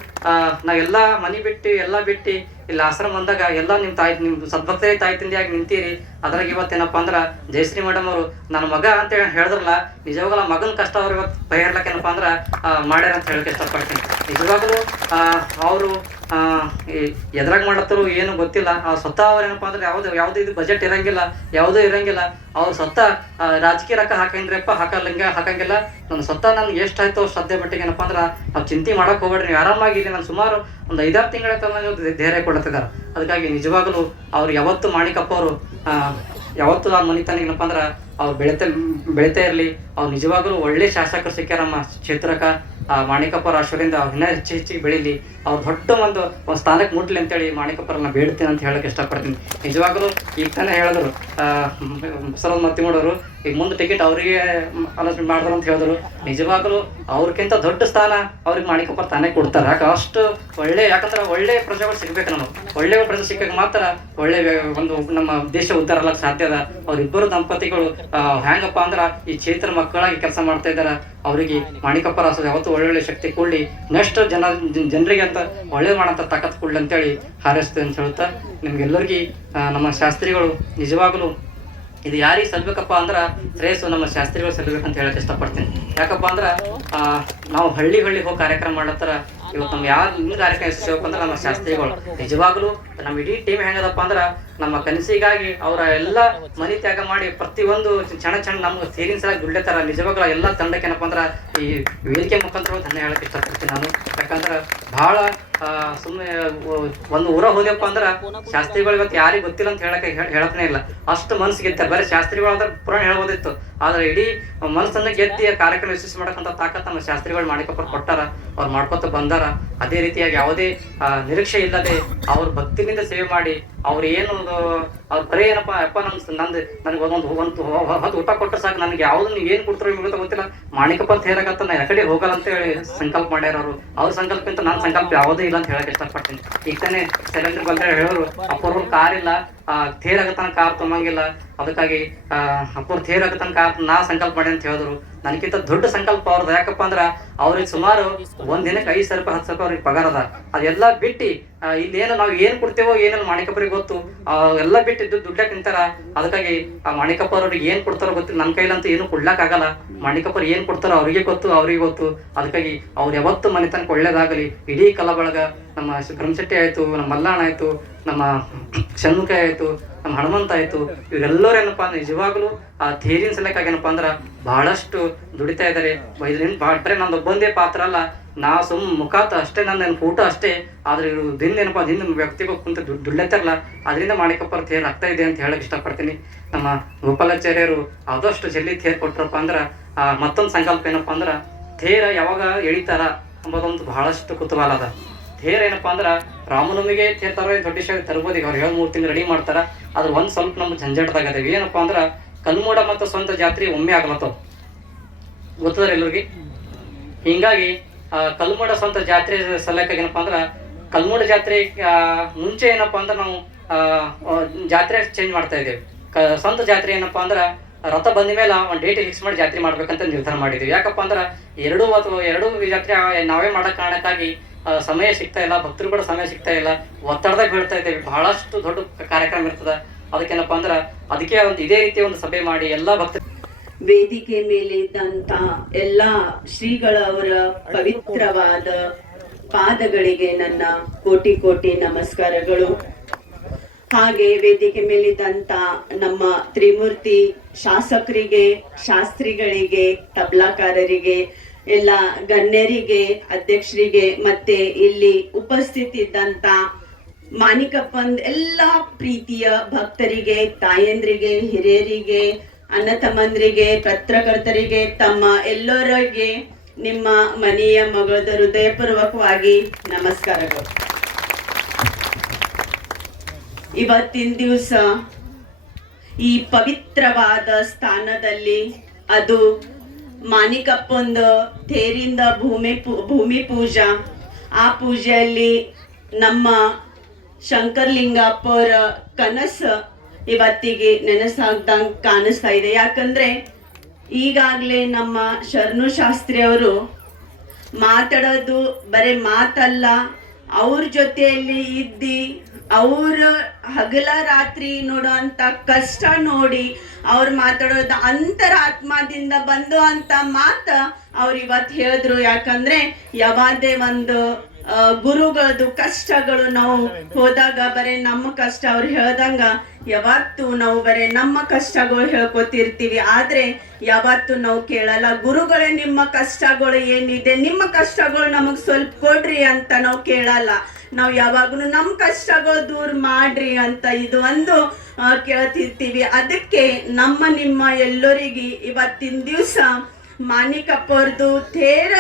ನಾವೆಲ್ಲ ಮನೆ ಬಿಟ್ಟು ಎಲ್ಲ ಬಿಟ್ಟು ಇಲ್ಲಿ ಆಶ್ರಮ ಬಂದಾಗ ಎಲ್ಲ ನಿಮ್ಮ ಸದ್ಭಕ್ತರೇ ತಾಯಿ ತಂದೆಯಾಗಿ ನಿಂತೀರಿ. ಅದ್ರಾಗ ಇವತ್ತೇನಪ್ಪ ಅಂದ್ರೆ ಜಯಶ್ರೀ ಮೇಡಮ್ ಅವರು ನನ್ನ ಮಗ ಅಂತೇಳಿ ಹೇಳಿದ್ರಲ್ಲ, ನಿಜವಾಗಲ್ಲ ಮಗನ ಕಷ್ಟ ಅವ್ರು ಇವತ್ತು ಪರಿಹರ್ಲಕ್ಕೆ ಏನಪ್ಪ ಅಂದ್ರೆ ಮಾಡ್ಯಾರ ಅಂತ ಹೇಳಕ್ಕೆ ಇಷ್ಟಪಡ್ತೀನಿ. ನಿಜವಾಗ್ಲೂ ಅವರು ಎದ್ರಾಗ ಮಾಡತ್ತರು ಏನು ಗೊತ್ತಿಲ್ಲ. ಸ್ವತಃ ಅವ್ರು ಏನಪ್ಪ ಅಂದ್ರೆ ಯಾವುದೇ ಇದು ಬಜೆಟ್ ಇರಂಗಿಲ್ಲ, ಯಾವುದೂ ಇರಂಗಿಲ್ಲ. ಅವ್ರು ಸ್ವತಃ ರಾಜಕೀಯ ರೊಕ್ಕ ಹಾಕಂಗಿಲ್ಲ. ನನ್ನ ಸ್ವತಃ ನನ್ಗೆ ಎಷ್ಟಾಯ್ತು ಶ್ರದ್ಧೆ ಮಟ್ಟಿಗೆ ಏನಪ್ಪ ಅಂದ್ರೆ ನಾವು ಚಿಂತೆ ಮಾಡಕ್ಕೆ ಹೋಗ್ಬೇಡ್ರಿ, ನೀವು ಆರಾಮಾಗಿ ಇಲ್ಲಿ ನಾನು ಸುಮಾರು ಒಂದು 5-6 ತಿಂಗಳ ತನಕ ಧೈರ್ಯ ಕೊಡ್ತಿದ್ದಾರೆ. ಅದಕ್ಕಾಗಿ ನಿಜವಾಗಲೂ ಅವ್ರು ಯಾವತ್ತು ಮಾಣಿಕಪ್ಪ ಅವರು ಯಾವತ್ತು ಆ ಮನಿತನ ಏನಪ್ಪ ಅಂದ್ರೆ ಅವ್ರು ಬೆಳಿತಾ ಇರಲಿ. ಅವ್ರು ನಿಜವಾಗಲೂ ಒಳ್ಳೆ ಶಾಸಕರು ಸಿಕ್ಕ್ಯಾರ ನಮ್ಮ ಕ್ಷೇತ್ರಕ್ಕೆ. ಮಾಣಿಕಪ್ಪರ ಆಶ್ವರಿಂದ ಅವ್ರು ಇನ್ನೂ ಹೆಚ್ಚಿಗೆ ಬೆಳೀಲಿ, ಅವ್ರು ದೊಡ್ಡ ಒಂದು ಸ್ಥಾನಕ್ಕೆ ಮುಟ್ಲಿ ಅಂತೇಳಿ ಮಾಣಿಕಪ್ಪರನ್ನ ಬೇಡ್ತೀನಿ ಅಂತ ಹೇಳಕ್ಕೆ ಇಷ್ಟಪಡ್ತೀನಿ. ನಿಜವಾಗಲೂ ಈಗ ತಾನೇ ಹೇಳಿದ್ರು ಬಸವರಾಜ ಮತ್ತಿಮೂಡವರು, ಈಗ ಮುಂದೆ ಟಿಕೆಟ್ ಅವರಿಗೆ ಅಲೋಸ್ಮೆಂಟ್ ಮಾಡಿದ್ರು ಅಂತ ಹೇಳಿದ್ರು. ನಿಜವಾಗಲೂ ಅವ್ರಿಗಿಂತ ದೊಡ್ಡ ಸ್ಥಾನ ಅವ್ರಿಗೆ ಮಾಣಿಕಪ್ಪರ ತಾನೇ ಕೊಡ್ತಾರೆ. ಅಷ್ಟು ಯಾಕಂದ್ರೆ ಒಳ್ಳೆ ಪ್ರಜೆಗಳು ಸಿಗ್ಬೇಕು. ನಮಗೆ ಒಳ್ಳೆ ಪ್ರಜೆ ಸಿಕ್ಕಾಗ ಮಾತ್ರ ಒಳ್ಳೆ ಒಂದು ನಮ್ಮ ದೇಶ ಉದ್ಧಾರ ಆಗ್ಲಕ್ಕೆ ಸಾಧ್ಯ ಅದ. ಅವ್ರಿಬ್ಬರು ದಂಪತಿಗಳು ಹೆಂಗಪ್ಪ ಅಂದ್ರೆ ಈ ಕ್ಷೇತ್ರ ಮಕ್ಕಳಾಗಿ ಕೆಲಸ ಮಾಡ್ತಾ ಇದ್ದಾರೆ. ಅವರಿಗೆ ಮಾಣಿಕಪ್ಪರ ಯಾವತ್ತು ಒಳ್ಳೊಳ್ಳೆ ಶಕ್ತಿ ಕೊಡ್ಲಿ, ನೆಕ್ಸ್ಟ್ ಜನರಿಗೆ ಅಂತ ಒಳ್ಳೆ ಮಾಡೋಂಥ ತಾಕತ್ ಕೊಡ್ಲಿ ಅಂತೇಳಿ ಹಾರೈಸ್ತೇವೆ ಅಂತ ಹೇಳ್ತಾ, ನಿಮ್ಗೆಲ್ಲರಿಗೆ ನಮ್ಮ ಶಾಸ್ತ್ರಿಗಳು ನಿಜವಾಗ್ಲೂ ಇದು ಯಾರಿಗೆ ಸಲ್ಬೇಕಪ್ಪ ಅಂದ್ರೆ ಶ್ರೇಯಸ್ಸು ನಮ್ಮ ಶಾಸ್ತ್ರಿಗಳು ಸಲ್ಬೇಕಂತ ಹೇಳಕ್ಕೆ ಇಷ್ಟಪಡ್ತೀನಿ. ಯಾಕಪ್ಪ ಅಂದ್ರೆ ನಾವು ಹಳ್ಳಿ ಹೋಗಿ ಕಾರ್ಯಕ್ರಮ ಮಾಡತ್ತರ. ಇವತ್ತು ನಮ್ಮ ಯಾವ ಕಾರ್ಯಕ್ರಮ ಯಶಸ್ವಿಯಪ್ಪ ಅಂದ್ರೆ ನಮ್ಮ ಶಾಸ್ತ್ರಿಗಳು. ನಿಜವಾಗ್ಲೂ ನಮ್ಮ ಇಡೀ ಟೀಮ್ ಹೆಂಗದಪ್ಪ ಅಂದ್ರೆ ನಮ್ಮ ಕನಸಿಗಾಗಿ ಅವರ ಎಲ್ಲ ಮನಿ ತ್ಯಾಗ ಮಾಡಿ ಪ್ರತಿಯೊಂದು ಚಣ ನಮ್ಗೆ ಸೇರಿನ ಸಲ ದುಡ್ಲೇತಾರ. ನಿಜವಾಗ್ಲೂ ಎಲ್ಲ ತಂಡಕ್ಕೆ ಏನಪ್ಪ ಅಂದ್ರೆ ಈ ವೇದಿಕೆ ಮುಖಾಂತರ ಧನ್ಯ ಹೇಳಕ್ಕೆ ಇಷ್ಟಪಡ್ತೀನಿ ನಾನು. ಯಾಕಂದ್ರೆ ಭಾಳ ಸುಮ್ಮನೆ ಒಂದು ಊರ ಹೋದ್ಯಪ್ಪ ಅಂದ್ರೆ ಶಾಸ್ತ್ರಿಗಳು ಇವತ್ತು ಯಾರಿಗೆ ಗೊತ್ತಿಲ್ಲ ಅಂತ ಹೇಳಕ್ಕೇ ಇಲ್ಲ. ಅಷ್ಟು ಮನಸ್ಸು ಗೆತ್ತಾರೆ. ಬರೀ ಶಾಸ್ತ್ರಿಗಳು ಅಂದ್ರೆ ಪುರಾಣ ಹೇಳ್ಬೋದಿತ್ತು, ಆದ್ರೆ ಇಡೀ ಮನಸ್ಸನ್ನ ಗೆತ್ತಿ ಕಾರ್ಯಕ್ರಮ ಯಶಸ್ವಿ ಮಾಡಕ್ಕಂಥ ತಾಕತ್ ನಮ್ಮ ಶಾಸ್ತ್ರಿಗಳು ಮಾಣಿಕಪ್ಪರು ಕೊಟ್ಟಾರ, ಅವ್ರು ಮಾಡ್ಕೊತ ಬಂದಾರ. ಅದೇ ರೀತಿಯಾಗಿ ಯಾವುದೇ ನಿರೀಕ್ಷೆ ಇಲ್ಲದೆ ಅವ್ರ ಭಕ್ತಿನಿಂದ ಸೇವೆ ಮಾಡಿ ಅವ್ರು ಏನು ಅವ್ರು ಬರೀ ಏನಪ್ಪ ಅಪ್ಪ ನನಗೆ ಒಂದು ಊಟ ಕೊಟ್ಟರೆ ಸಾಕು, ನನಗೆ ಯಾವ್ದು ನೀವು ಏನು ಕೊಡ್ತಾರೋ ನಿಮ್ಗೆ ಗೊತ್ತಿಲ್ಲ, ಮಾಣಿಕಪ್ಪ ಅಂತ ಹೇಳಕತ್ತ ನಾ ಯಾಕಡೆ ಹೋಗಲ್ಲ ಅಂತ ಹೇಳಿ ಸಂಕಲ್ಪ ಮಾಡ್ಯಾರ ಅವರು. ಅವ್ರ ಸಂಕಲ್ಪಕ್ಕಿಂತ ನನ್ನ ಸಂಕಲ್ಪ ಯಾವುದೂ ಇಲ್ಲ ಅಂತ ಹೇಳಕ್ ಇಷ್ಟಪಡ್ತೀನಿ. ಈಗ ತಾನೇ ಸೈಲೆಂಟ್ರಿಗೆ ಬಂದ ಹೇಳೋರು ಅಪ್ಪವ್ರ ಕಾರ್ ಇಲ್ಲ, ಥೇರ್ ಆಗತ್ತನ ಕಾರ್ ತೊಗೊಂಬಂಗಿಲ್ಲ, ಅದಕ್ಕಾಗಿ ಅಪ್ಪವ್ರು ಥೇರ್ ಆಗತ್ತನ ಕಾರ್ ನಾ ಸಂಕಲ್ಪ ಮಾಡಿ ಅಂತ ಹೇಳಿದ್ರು. ನನಗಿಂತ ದೊಡ್ಡ ಸಂಕಲ್ಪ ಅವ್ರದ್ದು. ಯಾಕಪ್ಪ ಅಂದ್ರೆ ಅವ್ರಿಗೆ ಸುಮಾರು ಒಂದ್ ದಿನಕ್ಕೆ 5,000 ರೂಪಾಯಿ 10,000 ರೂಪಾಯಿ ಅವ್ರಿಗೆ ಪಗಾರ ಅದ. ಅದೆಲ್ಲ ಬಿಟ್ಟು ಇಲ್ಲೇನು ನಾವು ಏನ್ ಕೊಡ್ತೇವೋ ಏನೇನು ಮಾಣಿಕಪ್ಪರಿಗೆ ಗೊತ್ತು, ಎಲ್ಲ ಬಿಟ್ಟಿದ್ದು ದುಡ್ಡಾಗ ತಿಂತಾರ. ಅದಕ್ಕಾಗಿ ಆ ಮಾಣಿಕಪ್ಪ ಅವ್ರಿಗೆ ಏನ್ ಕೊಡ್ತಾರೋ ಗೊತ್ತಿಲ್ಲ, ನನ್ನ ಕೈಲಂತೂ ಏನು ಕೊಡ್ಲಾಕಾಗಲ್ಲ. ಮಾಣಿಕಪ್ಪರು ಏನ್ ಕೊಡ್ತಾರೋ ಅವ್ರಿಗೆ ಗೊತ್ತು. ಅದಕ್ಕಾಗಿ ಅವ್ರು ಯಾವತ್ತು ಮನೆತನಕ ಒಳ್ಳೇದಾಗಲಿ. ಇಡೀ ಕಲಬಳಗ, ನಮ್ಮ ಬ್ರಹ್ಮಶೆಟ್ಟಿ ಆಯ್ತು, ನಮ್ಮ ಮಲ್ಲಾಣ ಆಯ್ತು, ನಮ್ಮ ಷಣ್ಮುಖ ಆಯ್ತು, ನಮ್ಮ ಹನುಮಂತ ಆಯ್ತು, ಇವರೆಲ್ಲರೂ ಏನಪ್ಪ ಅಂದ್ರೆ ನಿಜವಾಗ್ಲೂ ಆ ಥೇರಿನ ಸಲಕ್ಕಾಗಿ ಏನಪ್ಪಾ ಅಂದ್ರೆ ಬಹಳಷ್ಟು ದುಡಿತಾ ಇದ್ದಾರೆ. ಬರೀ ನಂದು ಒಬ್ಬಂದೇ ಪಾತ್ರ ಅಲ್ಲ, ನಾ ಮುಖಾತ ಅಷ್ಟೇ, ನನ್ನ ಫೋಟೋ ಅಷ್ಟೇ. ಆದ್ರೆ ಇವರು ದಿನ ವ್ಯಕ್ತಿಗೆ ಕುಂತ ದುಡ್ಲೆತ್ತಾರಲ್ಲ, ಅದರಿಂದ ಮಾಣಿಕಪ್ಪರ ಥೇರ್ ಆಗ್ತಾ ಇದೆ ಅಂತ ಹೇಳಕ್ ಇಷ್ಟಪಡ್ತೀನಿ. ನಮ್ಮ ಗೋಪಾಲಾಚಾರ್ಯರು ಆದಷ್ಟು ಜಲ್ದಿ ಥೇರ್ ಕೊಟ್ರಪ್ಪ ಅಂದ್ರೆ ಮತ್ತೊಂದು ಸಂಕಲ್ಪ ಏನಪ್ಪಾ ಅಂದ್ರೆ ಥೇರ ಯಾವಾಗ ಎಳಿತಾರ ಅಂಬೋದೊಂದು ಬಹಳಷ್ಟು ಕುತೂಹಲ ಅದ. ಥೇರ್ ಏನಪ್ಪಾ ಅಂದ್ರೆ ರಾಮನವಮಿಗೆ ಥೇರ್ ತರ ದೊಡ್ಡ ವಿಷಯ ತರ್ಬೋದು. ಈಗ ಅವ್ರು 3 ತಿಂಗಳು ರೆಡಿ ಮಾಡ್ತಾರ. ಅದ್ರ ಒಂದ್ ಸ್ವಲ್ಪ ನಮ್ಗೆ ಝಂಜಾಟದಾಗದೇವಿ. ಏನಪ್ಪಾ ಅಂದ್ರೆ ಕಲ್ಮೋಡ ಮತ್ತು ಸ್ವಂತ ಜಾತ್ರೆ ಒಮ್ಮೆ ಆಗ್ಲತ್ತವ, ಗೊತ್ತದ್ರ ಎಲ್ಲರಿಗೆ. ಹಿಂಗಾಗಿ ಕಲ್ಮೋಡ ಸ್ವಂತ ಜಾತ್ರೆ ಸಲಕ್ಕಾಗಿ ಏನಪ್ಪಾ ಅಂದ್ರೆ ಕಲ್ಮೋಡ ಜಾತ್ರೆ ಮುಂಚೆ ಏನಪ್ಪಾ ಅಂದ್ರೆ ನಾವು ಜಾತ್ರೆ ಚೇಂಜ್ ಮಾಡ್ತಾ ಇದ್ದೇವೆ. ಸ್ವಂತ ಜಾತ್ರೆ ಏನಪ್ಪಾ ಅಂದ್ರೆ ರಥ ಬಂದ ಮೇಲೆ ಒಂದು ಡೇಟ್ ಫಿಕ್ಸ್ ಮಾಡಿ ಜಾತ್ರೆ ಮಾಡ್ಬೇಕಂತ ನಿರ್ಧಾರ ಮಾಡಿದ್ದೀವಿ. ಯಾಕಪ್ಪ ಅಂದ್ರೆ ಎರಡು ಜಾತ್ರೆ ನಾವೇ ಮಾಡೋ ಕಾರಣಕ್ಕಾಗಿ ಸಮಯ ಸಿಗ್ತಾ ಇಲ್ಲ, ಭಕ್ತರು ಕೂಡ ಸಮಯ ಸಿಗ್ತಾ ಇಲ್ಲ, ಒತ್ತಡದಾಗ ಬೀಳ್ತಾ ಇದ್ದೇವೆ. ಬಹಳಷ್ಟು ದೊಡ್ಡ ಕಾರ್ಯಕ್ರಮ ಇರ್ತದ. ಅದಕ್ಕೇನಪ್ಪಾ ಅಂದ್ರೆ ಅದಕ್ಕೆ ಒಂದು ಇದೇ ರೀತಿ ಒಂದು ಸಭೆ ಮಾಡಿ ಎಲ್ಲ ಭಕ್ತರು ವೇದಿಕೆ ಮೇಲೆ ಇದ್ದಂತ ಎಲ್ಲ ಶ್ರೀಗಳವರ ಪವಿತ್ರವಾದ ಪಾದಗಳಿಗೆ ನನ್ನ ಕೋಟಿ ನಮಸ್ಕಾರಗಳು. ಹಾಗೆ ವೇದಿಕೆ ಮೇಲಿದ್ದಂತ ನಮ್ಮ ತ್ರಿಮೂರ್ತಿ ಶಾಸಕರಿಗೆ, ಶಾಸ್ತ್ರಿಗಳಿಗೆ, ತಬ್ಲಾಕಾರರಿಗೆ, ಎಲ್ಲ ಗಣ್ಯರಿಗೆ, ಅಧ್ಯಕ್ಷರಿಗೆ, ಮತ್ತೆ ಇಲ್ಲಿ ಉಪಸ್ಥಿತಿದ್ದಂತ ಮಾಣಿಕಪ್ಪಂದ್ ಎಲ್ಲ ಪ್ರೀತಿಯ ಭಕ್ತರಿಗೆ, ತಾಯಂದ್ರಿಗೆ, ಹಿರಿಯರಿಗೆ, ಅಣ್ಣ ತಮ್ಮಂದ್ರಿಗೆ, ಪತ್ರಕರ್ತರಿಗೆ, ತಮ್ಮ ಎಲ್ಲರಿಗೆ ನಿಮ್ಮ ಮನೆಯ ಮಗಳದ ಹೃದಯಪೂರ್ವಕವಾಗಿ ನಮಸ್ಕಾರಗಳು. ಇವತ್ತಿನ ದಿವಸ ಈ ಪವಿತ್ರವಾದ ಸ್ಥಾನದಲ್ಲಿ, ಅದು ಮಾಣಿಕಪ್ಪಂದ ತೇರಿಂದ ಭೂಮಿ ಪೂಜಾ, ಆ ಪೂಜೆಯಲ್ಲಿ ನಮ್ಮ ಶಂಕರಲಿಂಗಪ್ಪರ ಕನಸು ಇವತ್ತಿಗೆ ನೆನಸಾಗ್ದಂಗೆ ಕಾಣಿಸ್ತಾ ಇದೆ. ಯಾಕಂದ್ರೆ ಈಗಾಗಲೇ ನಮ್ಮ ಶರಣು ಶಾಸ್ತ್ರಿ ಅವರು ಮಾತಾಡೋದು ಬರೀ ಮಾತಲ್ಲ, ಅವ್ರ ಜೊತೆಯಲ್ಲಿ ಇದ್ದಿ ಅವ್ರ ಹಗಲ ರಾತ್ರಿ ನೋಡುವಂತ ಕಷ್ಟ ನೋಡಿ ಅವ್ರು ಮಾತಾಡೋದು ಅಂತರಾತ್ಮದಿಂದ ಬಂದು ಅಂತ ಮಾತ ಅವ್ರು ಇವತ್ತು ಹೇಳಿದ್ರು. ಯಾಕಂದ್ರೆ ಯಾವಾದೇ ಒಂದು ಗುರುಗಳದು ಕಷ್ಟಗಳು ನಾವು ಹೋದಾಗ ಬರೀ ನಮ್ಮ ಕಷ್ಟ ಅವ್ರು ಹೇಳ್ದಂಗ ಯಾವತ್ತು ನಾವು ಬರೀ ನಮ್ಮ ಕಷ್ಟಗಳು ಹೇಳ್ಕೊತಿರ್ತೀವಿ, ಆದ್ರೆ ಯಾವತ್ತು ನಾವು ಕೇಳಲ್ಲ. ಗುರುಗಳೇ ನಿಮ್ಮ ಕಷ್ಟಗಳು ಏನಿದೆ, ನಿಮ್ಮ ಕಷ್ಟಗಳು ನಮಗ್ ಸ್ವಲ್ಪ ಕೊಡ್ರಿ ಅಂತ ನಾವು ಕೇಳಲ್ಲ. ನಾವು ಯಾವಾಗ್ಲೂ ನಮ್ಮ ಕಷ್ಟಗಳು ದೂರ ಮಾಡ್ರಿ ಅಂತ ಇದು ಒಂದು ಕೇಳ್ತಿರ್ತೀವಿ. ಅದಕ್ಕೆ ನಿಮ್ಮ ಎಲ್ಲರಿಗೆ ಇವತ್ತಿನ ದಿವಸ ಮಾಣಿಕಪ್ಪರ್ದು ತೇರ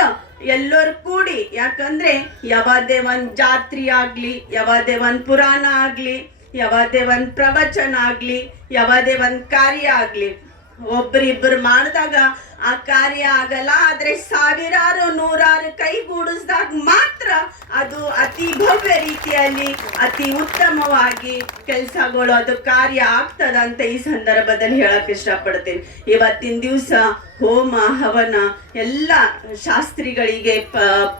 ಎಲ್ಲರೂ ಕೂಡಿ, ಯಾಕಂದ್ರೆ ಯಾವಾದೇ ಒಂದ್ ಜಾತ್ರೆ ಆಗ್ಲಿ, ಯಾವಾದೇ ಒಂದ್ ಪುರಾಣ ಆಗ್ಲಿ, ಯಾವಾದೇ ಒಂದ್ ಪ್ರವಚನ ಆಗ್ಲಿ, ಯಾವಾದೇ ಒಂದ್ ಕಾರ್ಯ ಆಗ್ಲಿ, ಒಬ್ಬರಿಬ್ಬರು ಮಾಡಿದಾಗ ಆ ಕಾರ್ಯ ಆಗಲ್ಲ. ಆದ್ರೆ ಸಾವಿರಾರು ನೂರಾರು ಕೈಗೂಡಿಸಿದಾಗ ಮಾತ್ರ ಅದು ಅತಿ ಭವ್ಯ ರೀತಿಯಲ್ಲಿ ಅತಿ ಉತ್ತಮವಾಗಿ ಕೆಲಸಗಳು ಅದು ಕಾರ್ಯ ಆಗ್ತದಂತ ಈ ಸಂದರ್ಭದಲ್ಲಿ ಹೇಳಕ್ ಇಷ್ಟಪಡ್ತೀನಿ. ಇವತ್ತಿನ ದಿವಸ ಹೋಮ ಹವನ ಎಲ್ಲ ಶಾಸ್ತ್ರಿಗಳಿಗೆ,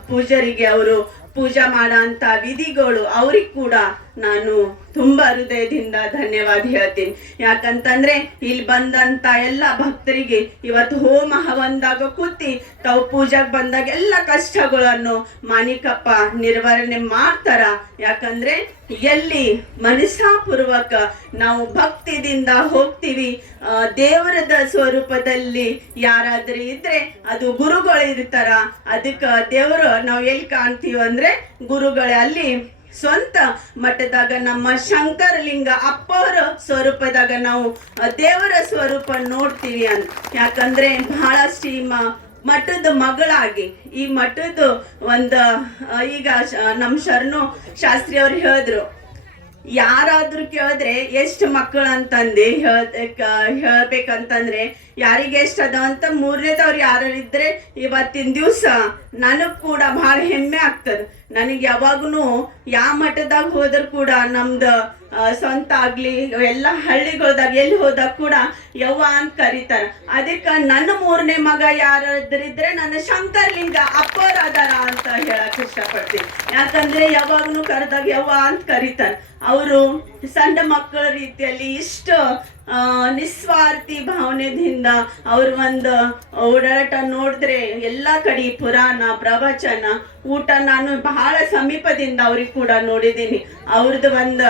ಪೂಜಾರಿಗೆ, ಅವರು ಪೂಜಾ ಮಾಡಂತ ವಿಧಿಗಳು ಅವ್ರಿಗೆ ಕೂಡ ನಾನು ತುಂಬಾ ಹೃದಯದಿಂದ ಧನ್ಯವಾದ ಹೇಳ್ತೀನಿ. ಯಾಕಂತಂದ್ರೆ ಇಲ್ಲಿ ಬಂದಂತ ಎಲ್ಲ ಭಕ್ತರಿಗೆ ಇವತ್ತು ಹೋಮ ಹವಂದಾಗ ಕೂತಿ ತಾವು ಪೂಜಾಗ್ ಬಂದಾಗ ಎಲ್ಲ ಕಷ್ಟಗಳನ್ನು ಮಾಣಿಕಪ್ಪ ನಿರ್ವಹಣೆ ಮಾಡ್ತಾರ. ಯಾಕಂದ್ರೆ ಎಲ್ಲಿ ಮನಸ್ಸಾಪೂರ್ವಕ ನಾವು ಭಕ್ತಿದಿಂದ ಹೋಗ್ತೀವಿ, ದೇವರದ ಸ್ವರೂಪದಲ್ಲಿ ಯಾರಾದ್ರೂ ಇದ್ರೆ ಅದು ಗುರುಗಳು ಇರ್ತಾರ. ಅದಕ್ಕೆ ದೇವರು ನಾವು ಎಲ್ಲಿ ಕಾಣ್ತೀವಿ ಅಂದ್ರೆ ಗುರುಗಳೇ. ಅಲ್ಲಿ ಸ್ವಂತ ಮಠದಾಗ ನಮ್ಮ ಶಂಕರಲಿಂಗ ಅಪ್ಪವರ ಸ್ವರೂಪದಾಗ ನಾವು ದೇವರ ಸ್ವರೂಪ ನೋಡ್ತೀವಿ ಅಂತ. ಯಾಕಂದ್ರೆ ಬಹಳಷ್ಟು ಈ ಮಠದ ಮಗಳಾಗಿ ಈ ಮಠದ ಒಂದು ಈಗ ನಮ್ಮ ಶರಣು ಶಾಸ್ತ್ರಿ ಅವ್ರು ಹೇಳಿದ್ರು, ಯಾರಾದ್ರೂ ಕೇಳಿದ್ರೆ ಎಷ್ಟು ಮಕ್ಕಳು ಅಂತಂದು ಹೇಳ್ಬೇಕಂತಂದ್ರೆ ಯಾರಿಗೆ ಎಷ್ಟು ಅದ ಅಂತ ಮೂರನೇದವ್ರು ಯಾರು ಇದ್ರೆ ಇವತ್ತಿನ ದಿವಸ ನನಗ್ ಕೂಡ ಬಹಳ ಹೆಮ್ಮೆ ಆಗ್ತದೆ. ನನಗೆ ಯಾವಾಗೂ ಯಾವ ಮಠದಾಗ ಹೋದ್ರು ಕೂಡ ನಮ್ದು ಸ್ವಂತ ಆಗ್ಲಿ ಎಲ್ಲ ಹಳ್ಳಿಗೋದಾಗ ಎಲ್ಲಿ ಹೋದಾಗ ಕೂಡ ಯವ್ವ ಅಂತ ಕರೀತಾರ. ಅದಕ್ಕೆ ನನ್ನ 3ನೇ ಮಗ ಯಾರಾದ್ರಿದ್ರೆ ನನ್ನ ಶಂಕರ್ಲಿಂಗ ಅಪ್ಪರ್ ಅದಾರ ಅಂತ ಹೇಳಕ್ ಇಷ್ಟಪಡ್ತೀನಿ. ಯಾಕಂದ್ರೆ ಯಾವಾಗ್ಲೂ ಕರೆದಾಗ ಯವ್ವ ಅಂತ ಕರೀತಾರ. ಅವರು ಸಣ್ಣ ಮಕ್ಕಳ ರೀತಿಯಲ್ಲಿ ಇಷ್ಟು ನಿಸ್ವಾರ್ಥಿ ಭಾವನೆದಿಂದ ಅವ್ರ ಒಂದು ಓಡಾಟ ನೋಡಿದ್ರೆ ಎಲ್ಲ ಕಡೆ ಪುರಾಣ ಪ್ರವಚನ ಊಟ ನಾನು ಬಹಳ ಸಮೀಪದಿಂದ ಅವ್ರಿಗೆ ಕೂಡ ನೋಡಿದ್ದೀನಿ. ಅವ್ರದ್ದು ಒಂದು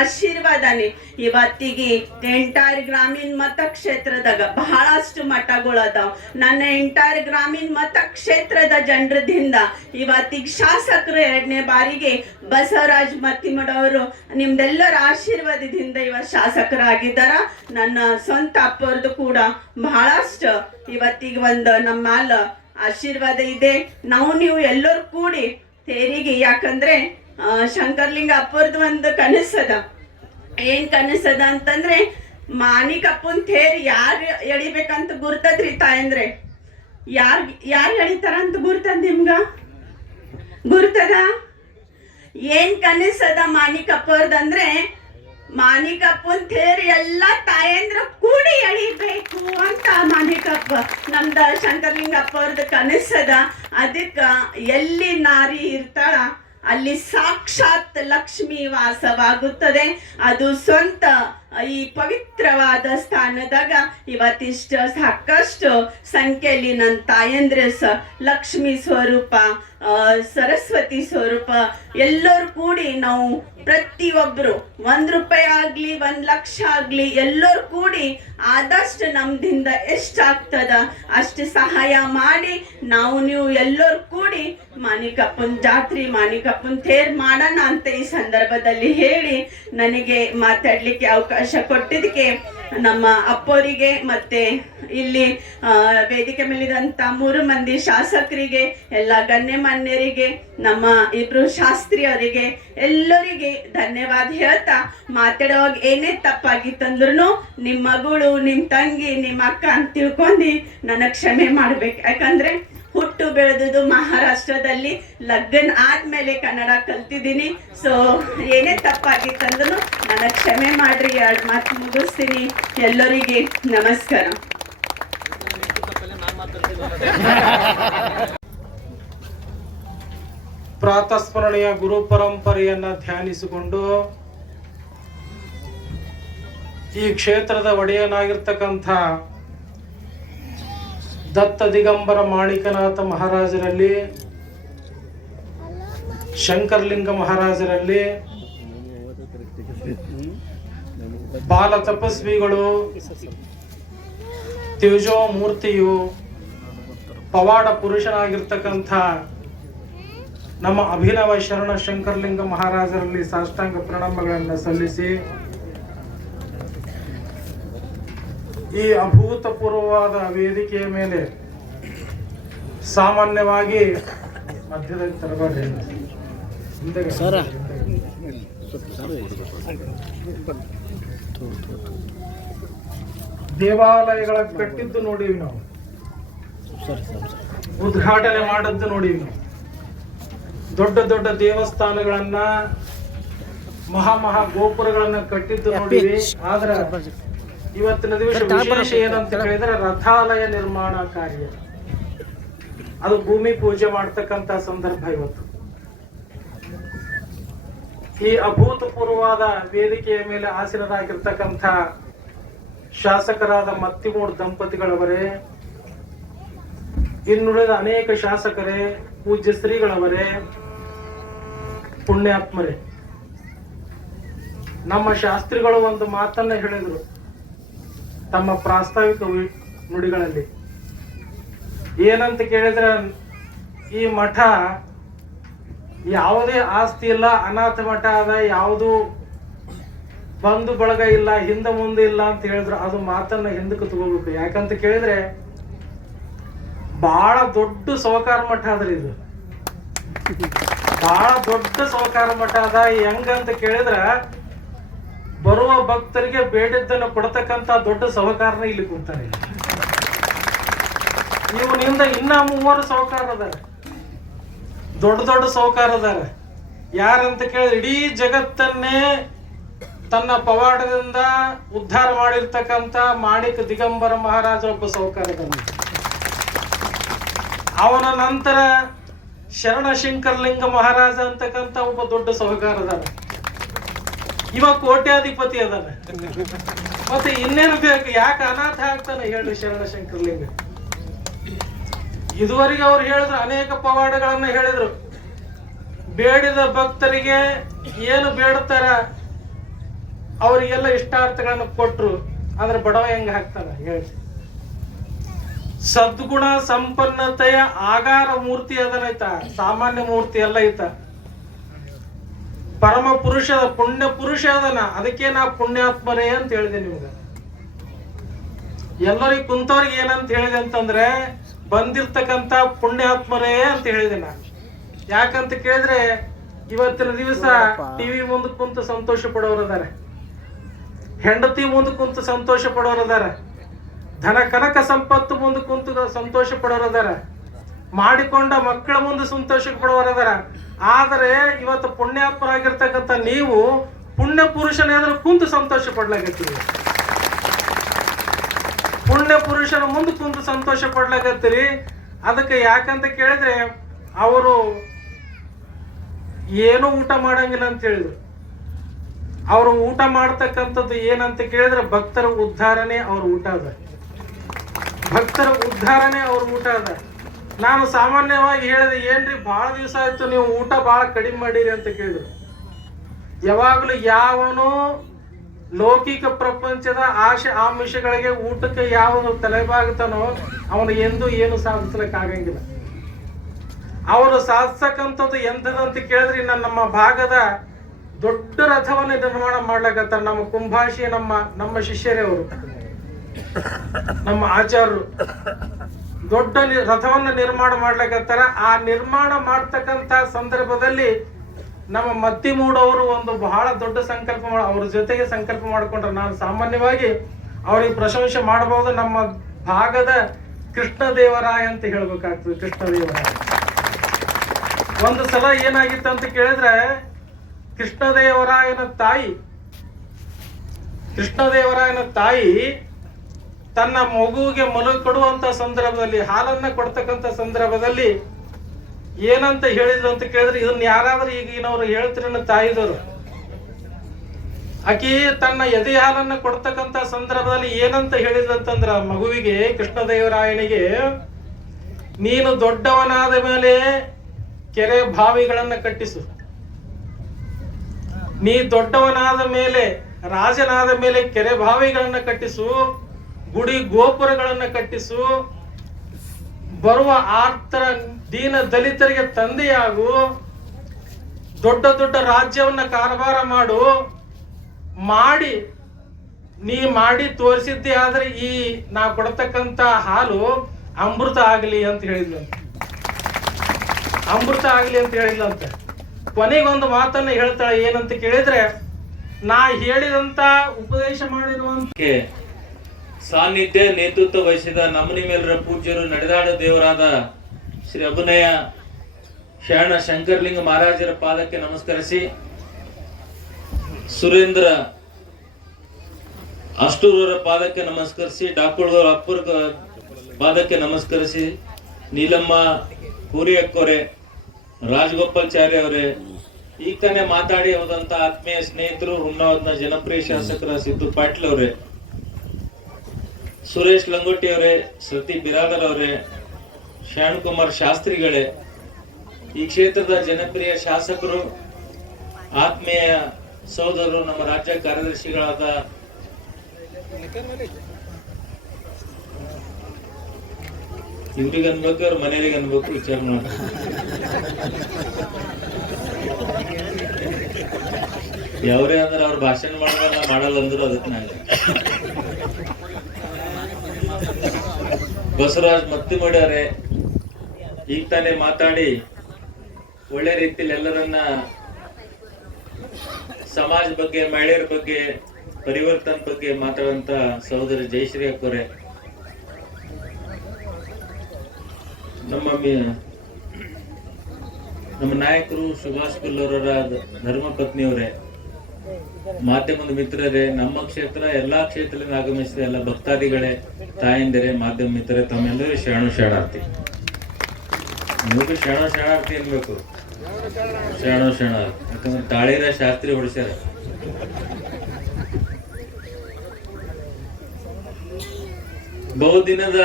ಆಶೀರ್ವಾದನೇ ಇವತ್ತಿಗೆ ಎಂಟೈರ್ ಗ್ರಾಮೀಣ ಮತಕ್ಷೇತ್ರದಾಗ ಬಹಳಷ್ಟು ಮಠಗಳದಾವ. ನನ್ನ ಎಂಟೈರ್ ಗ್ರಾಮೀಣ ಮತಕ್ಷೇತ್ರದ ಜನರದಿಂದ ಇವತ್ತಿಗೆ ಶಾಸಕರು 2ನೇ ಬಾರಿಗೆ ಬಸವರಾಜ್ ಮತ್ತಿಮಡವರು ನಿಮ್ದೆಲ್ಲರ ಆಶೀರ್ವಾದದಿಂದ ಇವತ್ತು ಶಾಸಕರಾಗಿದ್ದಾರ. ನನ್ನ ಸ್ವಂತ ಅಪ್ಪರದು ಕೂಡ ಬಹಳಷ್ಟು ಇವತ್ತಿಗೆ ಒಂದು ನಮ್ಮ ಮ್ಯಾಲ ಆಶೀರ್ವಾದ ಇದೆ. ನೀವು ಎಲ್ಲರೂ ಕೂಡಿ ತೇರಿಗೆ, ಯಾಕಂದ್ರೆ ಶಂಕರ್ಲಿಂಗ ಅಪ್ಪರ್ದು ಒಂದು ಕನಸದ. ಏನ್ ಕನಸದ ಅಂತಂದ್ರೆ ಮಾಣಿಕಪ್ಪನ್ ತೇರ್ ಯಾರು ಎಳಿಬೇಕಂತ ಗುರ್ತದ್ರಿ ತಾಯಂದ್ರೆ, ಯಾರ್ ಎಳಿತಾರಂತ ಗುರ್ತದ ನಿಮ್ಗ ಗುರ್ತದ? ಏನ್ ಕನಸದ ಮಾಣಿಕಪ್ಪರ್ದಂದ್ರೆ ಮಾಣಿಕಪ್ಪನ್ ತೇರ್ ಎಲ್ಲ ತಾಯಂದ್ರ ಕೂಡಿ ಎಳಿಬೇಕು ಅಂತ ಮಾಣಿಕಪ್ಪ ನಮ್ದ ಶಂಕರ್ಲಿಂಗಪ್ಪ ಅವ್ರದ್ದು ಕನಸದ. ಅದಕ್ಕ ಎಲ್ಲಿ ನಾರಿ ಇರ್ತಾಳ ಅಲ್ಲಿ ಸಾಕ್ಷಾತ್ ಲಕ್ಷ್ಮಿ ವಾಸವಾಗುತ್ತದೆ. ಅದು ಸ್ವಂತ ಈ ಪವಿತ್ರವಾದ ಸ್ಥಾನದಾಗ ಇವತ್ತಿಷ್ಟು ಸಾಕಷ್ಟು ಸಂಖ್ಯೆಯಲ್ಲಿ ನನ್ನ ತಾಯಂದ್ರೆ ಲಕ್ಷ್ಮಿ ಸ್ವರೂಪ, ಸರಸ್ವತಿ ಸ್ವರೂಪ ಎಲ್ಲರೂ ಕೂಡಿ ನಾವು ಪ್ರತಿಯೊಬ್ಬರು 1 ರೂಪಾಯಿ ಆಗ್ಲಿ 1 ಲಕ್ಷ ಆಗ್ಲಿ ಎಲ್ಲರೂ ಕೂಡಿ ಆದಷ್ಟು ನಮ್ದಿಂದ ಎಷ್ಟಾಗ್ತದ ಅಷ್ಟು ಸಹಾಯ ಮಾಡಿ ನೀವು ಎಲ್ಲರೂ ಕೂಡಿ ಮಾಣಿಕಪ್ಪನ ಜಾತ್ರೆ ಮಾಣಿಕಪ್ಪನ ತೇರ್ ಮಾಡೋಣ ಅಂತ ಈ ಸಂದರ್ಭದಲ್ಲಿ ಹೇಳಿ ನನಗೆ ಮಾತಾಡ್ಲಿಕ್ಕೆ ಅವಕಾಶ ಕೊಟ್ಟಿದ್ದಕ್ಕೆ ನಮ್ಮ ಅಪ್ಪೋರಿಗೆ ಮತ್ತೆ ಇಲ್ಲಿ ವೇದಿಕೆ ಮೇಲಿದಂತ 3 ಮಂದಿ ಶಾಸಕರಿಗೆ, ಎಲ್ಲ ಗಣ್ಯಮಾನ್ಯರಿಗೆ, ನಮ್ಮ 2 ಶಾಸ್ತ್ರಿಯವರಿಗೆ ಎಲ್ಲರಿಗೆ ಧನ್ಯವಾದ ಹೇಳ್ತಾ ಮಾತಾಡುವಾಗ ಏನೇ ತಪ್ಪಾಗಿತ್ತಂದ್ರೂ ನಿಮ್ಮ ಮಗಳು, ನಿಮ್ಮ ತಂಗಿ, ನಿಮ್ಮ ಅಕ್ಕ ಅಂತ ತಿಳ್ಕೊಂಡು ನನಗೆ ಕ್ಷಮೆ ಮಾಡ್ಬೇಕು. ಯಾಕಂದ್ರೆ ಹುಟ್ಟು ಬೆಳೆದುದು ಮಹಾರಾಷ್ಟ್ರದಲ್ಲಿ, ಲಗ್ನ ಆದ್ಮೇಲೆ ಕನ್ನಡ ಕಲ್ತಿದ್ದೀನಿ. ಸೊ ಏನೇ ತಪ್ಪಾಗಿತ್ತಂದ್ರೂ ನನಗೆ ಕ್ಷಮೆ ಮಾಡ್ರಿ. 2 ಮಾತು ಮುಗಿಸ್ತೀನಿ. ಎಲ್ಲರಿಗೆ ನಮಸ್ಕಾರ. ಪ್ರಾತಸ್ಮರಣೆಯ ಗುರು ಪರಂಪರೆಯನ್ನ ಧ್ಯಾನಿಸಿಕೊಂಡು ಈ ಕ್ಷೇತ್ರದ ಒಡೆಯನಾಗಿರ್ತಕ್ಕಂಥ ದತ್ತ ದಿಗಂಬರ ಮಾಣಿಕನಾಥ ಮಹಾರಾಜರಲ್ಲಿ, ಶಂಕರ್ಲಿಂಗ ಮಹಾರಾಜರಲ್ಲಿ, ಬಾಲ ತಪಸ್ವಿಗಳು, ತೇಜೋ ಮೂರ್ತಿಯು, ಪವಾಡ ಪುರುಷನಾಗಿರ್ತಕ್ಕಂಥ ನಮ್ಮ ಅಭಿನವ ಶರಣ ಶಂಕರ್ಲಿಂಗ ಮಹಾರಾಜರಲ್ಲಿ ಸಾಷ್ಟಾಂಗ ಪ್ರಣಾಮಗಳನ್ನು ಸಲ್ಲಿಸಿ ಈ ಅಭೂತಪೂರ್ವವಾದ ವೇದಿಕೆಯ ಮೇಲೆ ಸಾಮಾನ್ಯವಾಗಿ ಮಧ್ಯದಲ್ಲಿ ತರಬೇಡಿ ದೇವಾಲಯಗಳ ಕಟ್ಟಿದ್ದು ನೋಡಿವಿ ನಾವು, ಉದ್ಘಾಟನೆ ಮಾಡದ್ದು ನೋಡಿವಿ ನಾವು, ದೊಡ್ಡ ದೊಡ್ಡ ದೇವಸ್ಥಾನಗಳನ್ನ ಮಹಾ ಗೋಪುರಗಳನ್ನ ಕಟ್ಟಿದ್ದು ನೋಡಿವಿ. ಆದ್ರೆ ಇವತ್ತಿನ ದಿವಸ ವಿಶೇಷ ಏನಂತ ಹೇಳಿದ್ರೆ ರಥಾಲಯ ನಿರ್ಮಾಣ ಕಾರ್ಯ, ಅದು ಭೂಮಿ ಪೂಜೆ ಮಾಡ್ತಕ್ಕಂತ ಸಂದರ್ಭ ಇವತ್ತು. ಈ ಅಭೂತಪೂರ್ವವಾದ ವೇದಿಕೆಯ ಮೇಲೆ ಆಸೀನರಾಗಿರ್ತಕ್ಕಂಥ ಶಾಸಕರಾದ ಮತ್ತಿಮೂಡ್ ದಂಪತಿಗಳವರೇ, ಇನ್ನುಳಿದ ಅನೇಕ ಶಾಸಕರೇ, ಪೂಜ್ಯ ಶ್ರೀಗಳವರೇ, ಪುಣ್ಯಾತ್ಮರೇ, ನಮ್ಮ ಶಾಸ್ತ್ರಿಗಳು ಒಂದು ಮಾತನ್ನ ಹೇಳಿದ್ರು ತಮ್ಮ ಪ್ರಾಸ್ತಾವಿಕ ನುಡಿಗಳಲ್ಲಿ. ಏನಂತ ಕೇಳಿದ್ರೆ, ಈ ಮಠ ಯಾವುದೇ ಆಸ್ತಿ ಇಲ್ಲ, ಅನಾಥ ಮಠ ಅದ, ಯಾವುದು ಬಂಧು ಬಳಗ ಇಲ್ಲ, ಹಿಂದೆ ಮುಂದೆ ಇಲ್ಲ ಅಂತ ಹೇಳಿದ್ರು. ಅದು ಮಾತನ್ನ ಹಿಂದಕ್ಕೆ ತಗೋಬೇಕು. ಯಾಕಂತ ಕೇಳಿದ್ರೆ ಬಹಳ ದೊಡ್ಡ ಸಹಕಾರ ಮಠ ಅದ್ರಿ ಇದು, ಬಹಳ ದೊಡ್ಡ ಸಹಕಾರ ಮಠ ಅದ. ಹೆಂಗಂತ ಕೇಳಿದ್ರ ಬರುವ ಭಕ್ತರಿಗೆ ಬೇಡಿದ್ದನ್ನು ಕೊಡತಕ್ಕಂತ ದೊಡ್ಡ ಸಹಕಾರನ ಇಲ್ಲಿ ಕೂತಾರೆ. ಇವನಿಂದ ಇನ್ನ 3 ಸಹಕಾರ ಅದಾರ. ದೊಡ್ಡ ದೊಡ್ಡ ಸಾಹುಕಾರ ಅದಾರ. ಯಾರಂತ ಕೇಳಿದ್ರೆ ಇಡೀ ಜಗತ್ತನ್ನೇ ತನ್ನ ಪವಾಡದಿಂದ ಉದ್ಧಾರ ಮಾಡಿರ್ತಕ್ಕಂಥ ಮಾಣಿಕ ದಿಗಂಬರ ಮಹಾರಾಜ ಒಬ್ಬ ಸಾಹುಕಾರ ಅದಾನ. ಅವನ ನಂತರ ಶರಣ ಶಂಕರಲಿಂಗ ಮಹಾರಾಜ ಅಂತಕ್ಕಂಥ ಒಬ್ಬ ದೊಡ್ಡ ಸಾಹುಕಾರ ಅದಾನ. ಇವ ಕೋಟ್ಯಾಧಿಪತಿ ಅದಾನ. ಮತ್ತೆ ಇನ್ನೇನು ಬೇಕು? ಯಾಕೆ ಅನಾಥ ಆಗ್ತಾನೆ ಹೇಳ್ರಿ ಶರಣ ಶಂಕರಲಿಂಗ? ಇದುವರೆಗೆ ಅವ್ರು ಹೇಳಿದ್ರು, ಅನೇಕ ಪವಾಡಗಳನ್ನ ಹೇಳಿದ್ರು. ಬೇಡಿದ ಭಕ್ತರಿಗೆ ಏನು ಬೇಡ್ತಾರ ಅವರಿಗೆಲ್ಲ ಇಷ್ಟಾರ್ಥಗಳನ್ನು ಕೊಟ್ರು. ಆದ್ರೆ ಬಡವ ಹೆಂಗ ಹಾಕ್ತಾನ ಹೇಳಿ? ಸದ್ಗುಣ ಸಂಪನ್ನತೆಯ ಆಗಾರ ಮೂರ್ತಿ ಅದನೈತ, ಸಾಮಾನ್ಯ ಮೂರ್ತಿ ಎಲ್ಲ ಐತ. ಪರಮ ಪುರುಷ, ಪುಣ್ಯ ಪುರುಷ ಅದನ. ಅದಕ್ಕೆ ನಾ ಪುಣ್ಯಾತ್ಮರೇ ಅಂತ ಹೇಳಿದೆ ನಿಮ್ಗೆ. ಎಲ್ಲರಿಗೆ ಕುಂತವ್ರಿಗೆ ಏನಂತ ಹೇಳಿದೆ ಅಂತಂದ್ರೆ, ಬಂದಿರ್ತಕ್ಕಂಥ ಪುಣ್ಯಾತ್ಮರೇ ಅಂತ ಹೇಳಿದೆ ನಾನು. ಯಾಕಂತ ಕೇಳಿದ್ರೆ, ಇವತ್ತಿನ ದಿವಸ ಟಿವಿ ಮುಂದೆ ಕುಂತು ಸಂತೋಷ ಪಡೋರು ಅದಾರ, ಹೆಂಡತಿ ಮುಂದೆ ಕುಂತು ಸಂತೋಷ ಪಡೋರು ಅದಾರ, ಧನ ಕನಕ ಸಂಪತ್ತು ಮುಂದೆ ಕುಂತು ಸಂತೋಷ ಪಡೋರು ಅದಾರ, ಮಾಡಿಕೊಂಡ ಮಕ್ಕಳ ಮುಂದೆ ಸಂತೋಷ ಪಡೋರು ಅದಾರ. ಆದರೆ ಇವತ್ತು ಪುಣ್ಯಾತ್ಮರಾಗಿರ್ತಕ್ಕಂಥ ನೀವು ಪುಣ್ಯ ಪುರುಷನ ಎದುರು ಕುಂತು ಸಂತೋಷ ಪಡ್ಲಾಗತ್ತೀರಿ. ಪುಣ್ಯ ಪುರುಷನ ಮುಂದೆ ಕುಂತು ಸಂತೋಷ ಪಡ್ಲಾಗತ್ತೀರಿ. ಅದಕ್ಕೆ ಯಾಕಂತ ಕೇಳಿದ್ರೆ, ಅವರು ಏನೂ ಊಟ ಮಾಡಂಗಿಲ್ಲ ಅಂತ ಹೇಳಿದ್ರು. ಅವರು ಊಟ ಮಾಡ್ತಕ್ಕಂಥದ್ದು ಏನಂತ ಕೇಳಿದ್ರೆ, ಭಕ್ತರ ಉದ್ಧಾರನೆ ಅವ್ರ ಊಟ ಅದ. ಭಕ್ತರ ಉದ್ಧಾರನೆ ಅವ್ರ ಊಟ ಅದ. ನಾನು ಸಾಮಾನ್ಯವಾಗಿ ಹೇಳಿದೆ, ಏನ್ರಿ ಭಾಳ ದಿವಸ ಆಯ್ತು ನೀವು ಊಟ ಭಾಳ ಕಡಿಮೆ ಮಾಡಿರಿ ಅಂತ ಕೇಳಿದ್ರು. ಯಾವಾಗಲೂ ಯಾವನು ಲೌಕಿಕ ಪ್ರಪಂಚದ ಆಶೆ ಆಮಿಷಗಳಿಗೆ ಊಟಕ್ಕೆ ಯಾವ ತಲೆಬಾಗ್ತಾನೋ ಅವನು ಎಂದೂ ಏನು ಸಾಧಿಸ್ಲಿಕ್ಕೆ ಆಗಂಗಿಲ್ಲ. ಅವರು ಸಾಧಿಸಕ್ಕಂಥದ್ದು ಎಂಥದಂತ ಕೇಳಿದ್ರಿ, ನಮ್ಮ ಭಾಗದ ದೊಡ್ಡ ರಥವನ್ನು ನಿರ್ಮಾಣ ಮಾಡ್ಲಕತ್ತಾರ. ನಮ್ಮ ಕುಂಭಾಷಿ ನಮ್ಮ ಶಿಷ್ಯರೇ ಅವರು, ನಮ್ಮ ಆಚಾರ್ಯರು ದೊಡ್ಡ ರಥವನ್ನು ನಿರ್ಮಾಣ ಮಾಡ್ಲಕತ್ತಾರ. ಆ ನಿರ್ಮಾಣ ಮಾಡ್ತಕ್ಕಂಥ ಸಂದರ್ಭದಲ್ಲಿ ನಮ್ಮ ಮತ್ತಿಮೂಡವರು ಒಂದು ಬಹಳ ದೊಡ್ಡ ಸಂಕಲ್ಪ ಅವ್ರ ಜೊತೆಗೆ ಸಂಕಲ್ಪ ಮಾಡಿಕೊಂಡ್ರೆ, ನಾನು ಸಾಮಾನ್ಯವಾಗಿ ಅವ್ರಿಗೆ ಪ್ರಶಂಸೆ ಮಾಡಬಹುದು. ನಮ್ಮ ಭಾಗದ ಕೃಷ್ಣದೇವರಾಯ ಅಂತ ಹೇಳ್ಬೇಕಾಗ್ತದೆ. ಕೃಷ್ಣದೇವರಾಯ ಒಂದು ಸಲ ಏನಾಗಿತ್ತು ಅಂತ ಕೇಳಿದ್ರೆ, ಕೃಷ್ಣದೇವರಾಯನ ತಾಯಿ ತನ್ನ ಮಗುವಿಗೆ ಮಲಗು ಕೊಡುವಂತ ಸಂದರ್ಭದಲ್ಲಿ, ಹಾಲನ್ನ ಕೊಡ್ತಕ್ಕಂಥ ಸಂದರ್ಭದಲ್ಲಿ ಏನಂತ ಹೇಳಿದ್ರು ಅಂತ ಕೇಳಿದ್ರೆ, ಇದನ್ನ ಯಾರಾದ್ರೂ ಈಗಿನವ್ರು ಹೇಳ್ತಿರ ತಾಯಿದವರು, ಆಕಿ ತನ್ನ ಎದೆ ಹಾಲನ್ನ ಕೊಡ್ತಕ್ಕಂಥ ಸಂದರ್ಭದಲ್ಲಿ ಏನಂತ ಹೇಳಿದ್ರಂತಂದ್ರ, ಮಗುವಿಗೆ, ಕೃಷ್ಣದೇವರಾಯನಿಗೆ, ನೀನು ದೊಡ್ಡವನಾದ ಮೇಲೆ ಕೆರೆ ಬಾವಿಗಳನ್ನ ಕಟ್ಟಿಸು, ನೀ ದೊಡ್ಡವನಾದ ಮೇಲೆ, ರಾಜನಾದ ಮೇಲೆ ಕೆರೆ ಬಾವಿಗಳನ್ನ ಕಟ್ಟಿಸು, ಗುಡಿ ಗೋಪುರಗಳನ್ನ ಕಟ್ಟಿಸು, ಬರುವ ಆರ್ತರ ದೀನ ದಲಿತರಿಗೆ ತಂದೆಯಾಗು, ದೊಡ್ಡ ದೊಡ್ಡ ರಾಜ್ಯವನ್ನ ಕಾರವಾರ ಮಾಡಿ ತೋರಿಸಿದ್ದೆ ಆದ್ರೆ ಈ ನಾ ಕೊಡ್ತಕ್ಕಂತ ಹಾಲು ಅಮೃತ ಆಗಲಿ ಅಂತ ಹೇಳಿದ್ಲಂತೆ. ಅಮೃತ ಆಗಲಿ ಅಂತ ಹೇಳಿದ್ಲಂತೆ. ಕೊನೆಗೊಂದು ಮಾತನ್ನ ಹೇಳ್ತಾಳೆ, ಏನಂತ ಕೇಳಿದ್ರೆ, ನಾ ಹೇಳಿದಂತ ಉಪದೇಶ ಮಾಡಿರುವಂತ ಸಾನ್ನಿಧ್ಯ ನೇತೃತ್ವ ವಹಿಸಿದ ನಮ್ಮ ನಿಮ್ಮೆಲ್ಲರ ಪೂಜ್ಯರು, ನಡೆದಾಡ ದೇವರಾದ ಶ್ರೀ ಅಭಿನಯ ಶರಣ ಶಂಕರಲಿಂಗ ಮಹಾರಾಜರ ಪಾದಕ್ಕೆ ನಮಸ್ಕರಿಸಿ, ಸುರೇಂದ್ರ ಅಷ್ಟೂರವರ ಪಾದಕ್ಕೆ ನಮಸ್ಕರಿಸಿ, ಡಾಕ್ಟರ್ ಅಪ್ಪರ ಪಾದಕ್ಕೆ ನಮಸ್ಕರಿಸಿ, ನೀಲಮ್ಮ ಕೂರಿಯಕ್ಕವರೇ, ರಾಜಗೋಪಾಲ್ಚಾರ್ಯ ಅವರೇ, ಈಗ ತಾನೇ ಮಾತಾಡಿ ಹೋದಂತ ಆತ್ಮೀಯ ಸ್ನೇಹಿತರು, ಹುಮ್ನಾಬಾದ್ನ ಜನಪ್ರಿಯ ಶಾಸಕರ ಸಿದ್ದು ಪಾಟೀಲ್ ಅವರೇ, ಸುರೇಶ್ ಲಂಗೋಟಿ ಅವರೇ, ಸತಿ ಬಿರಾದರ್ ಅವರೇ, ಶ್ಯಾಣಕುಮಾರ್ ಶಾಸ್ತ್ರಿಗಳೇ, ಈ ಕ್ಷೇತ್ರದ ಜನಪ್ರಿಯ ಶಾಸಕರು, ಆತ್ಮೀಯ ಸಹೋದರರು, ನಮ್ಮ ರಾಜ್ಯ ಕಾರ್ಯದರ್ಶಿಗಳಾದ ಇವ್ರಿಗೆ ಅನ್ಬೇಕು, ಅವ್ರ ಮನೆಯವರಿಗೆ ಅನ್ಬೇಕು, ವಿಚಾರ ಮಾಡಿ. ಯಾವ್ರೇ ಅಂದ್ರೆ ಅವ್ರ ಭಾಷಣ ಮಾಡಲ್ಲ ಅಂದ್ರು ಅದಕ್ಕೆ ನಾಳೆ ಬಸವರಾಜ್ ಮತ್ತಿಮೋಡ್ಯಾರೆ ಈಗ ತಾನೇ ಮಾತಾಡಿ ಒಳ್ಳೆ ರೀತಿಯಲ್ಲಿ ಎಲ್ಲರನ್ನ ಸಮಾಜ ಬಗ್ಗೆ, ಮಹಿಳೆಯರ ಬಗ್ಗೆ, ಪರಿವರ್ತನೆ ಬಗ್ಗೆ ಮಾತಾಡುವಂತ ಸಹೋದರಿ ಜಯಶ್ರೀ ಅಕ್ಕವರೇ, ನಮ್ಮ ನಮ್ಮ ನಾಯಕರು ಸುಭಾಷ್ ಕೊಲ್ಲೂರರ ಧರ್ಮಪತ್ನಿಯವರೇ, ಮಾಧ್ಯಮದ ಮಿತ್ರರೇ, ನಮ್ಮ ಕ್ಷೇತ್ರ ಎಲ್ಲಾ ಕ್ಷೇತ್ರದಿಂದ ಆಗಮಿಸಿದ ಎಲ್ಲ ಭಕ್ತಾದಿಗಳೇ, ತಾಯಂದಿರೇ, ಮಾಧ್ಯಮ ಮಿತ್ರರೇ, ತಮ್ಮೆಲ್ಲರೂ ಶರಣು ಶರಣಾರ್ಥಿ. ನೀವು ಶರಣು ಶರಣಾರ್ಥಿ ಅನ್ಬೇಕು. ಶರಣು ಶರಣಾರ್ಥಿ, ಯಾಕಂದ್ರೆ ತಾಳಿರ ಶಾಸ್ತ್ರಿ ಹೊಡಿಸ್ಯಾರ. ಬಹುದಿನದ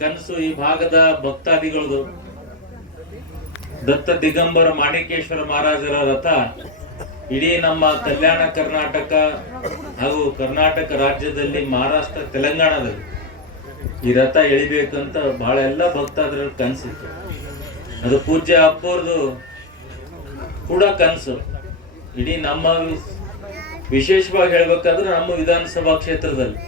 ಕನಸು ಈ ಭಾಗದ ಭಕ್ತಾದಿಗಳದು. ದತ್ತ ದಿಗಂಬರ ಮಾಣಿಕೇಶ್ವರ ಮಹಾರಾಜರ ರಥ ಇಡೀ ನಮ್ಮ ಕಲ್ಯಾಣ ಕರ್ನಾಟಕ ಹಾಗೂ ಕರ್ನಾಟಕ ರಾಜ್ಯದಲ್ಲಿ, ಮಹಾರಾಷ್ಟ್ರ, ತೆಲಂಗಾಣದಲ್ಲಿ ಈ ರಥ ಎಳಿಬೇಕಂತ ಬಹಳ ಎಲ್ಲ ಭಕ್ತಾದಿಗಳ ಕನಸಿತ್ತು. ಅದು ಪೂಜ್ಯ ಅಪ್ಪವ್ರದು ಕೂಡ ಕನಸು. ಇಡೀ ನಮ್ಮ ವಿಶೇಷವಾಗಿ ಹೇಳ್ಬೇಕಾದ್ರೆ ನಮ್ಮ ವಿಧಾನಸಭಾ ಕ್ಷೇತ್ರದಲ್ಲಿ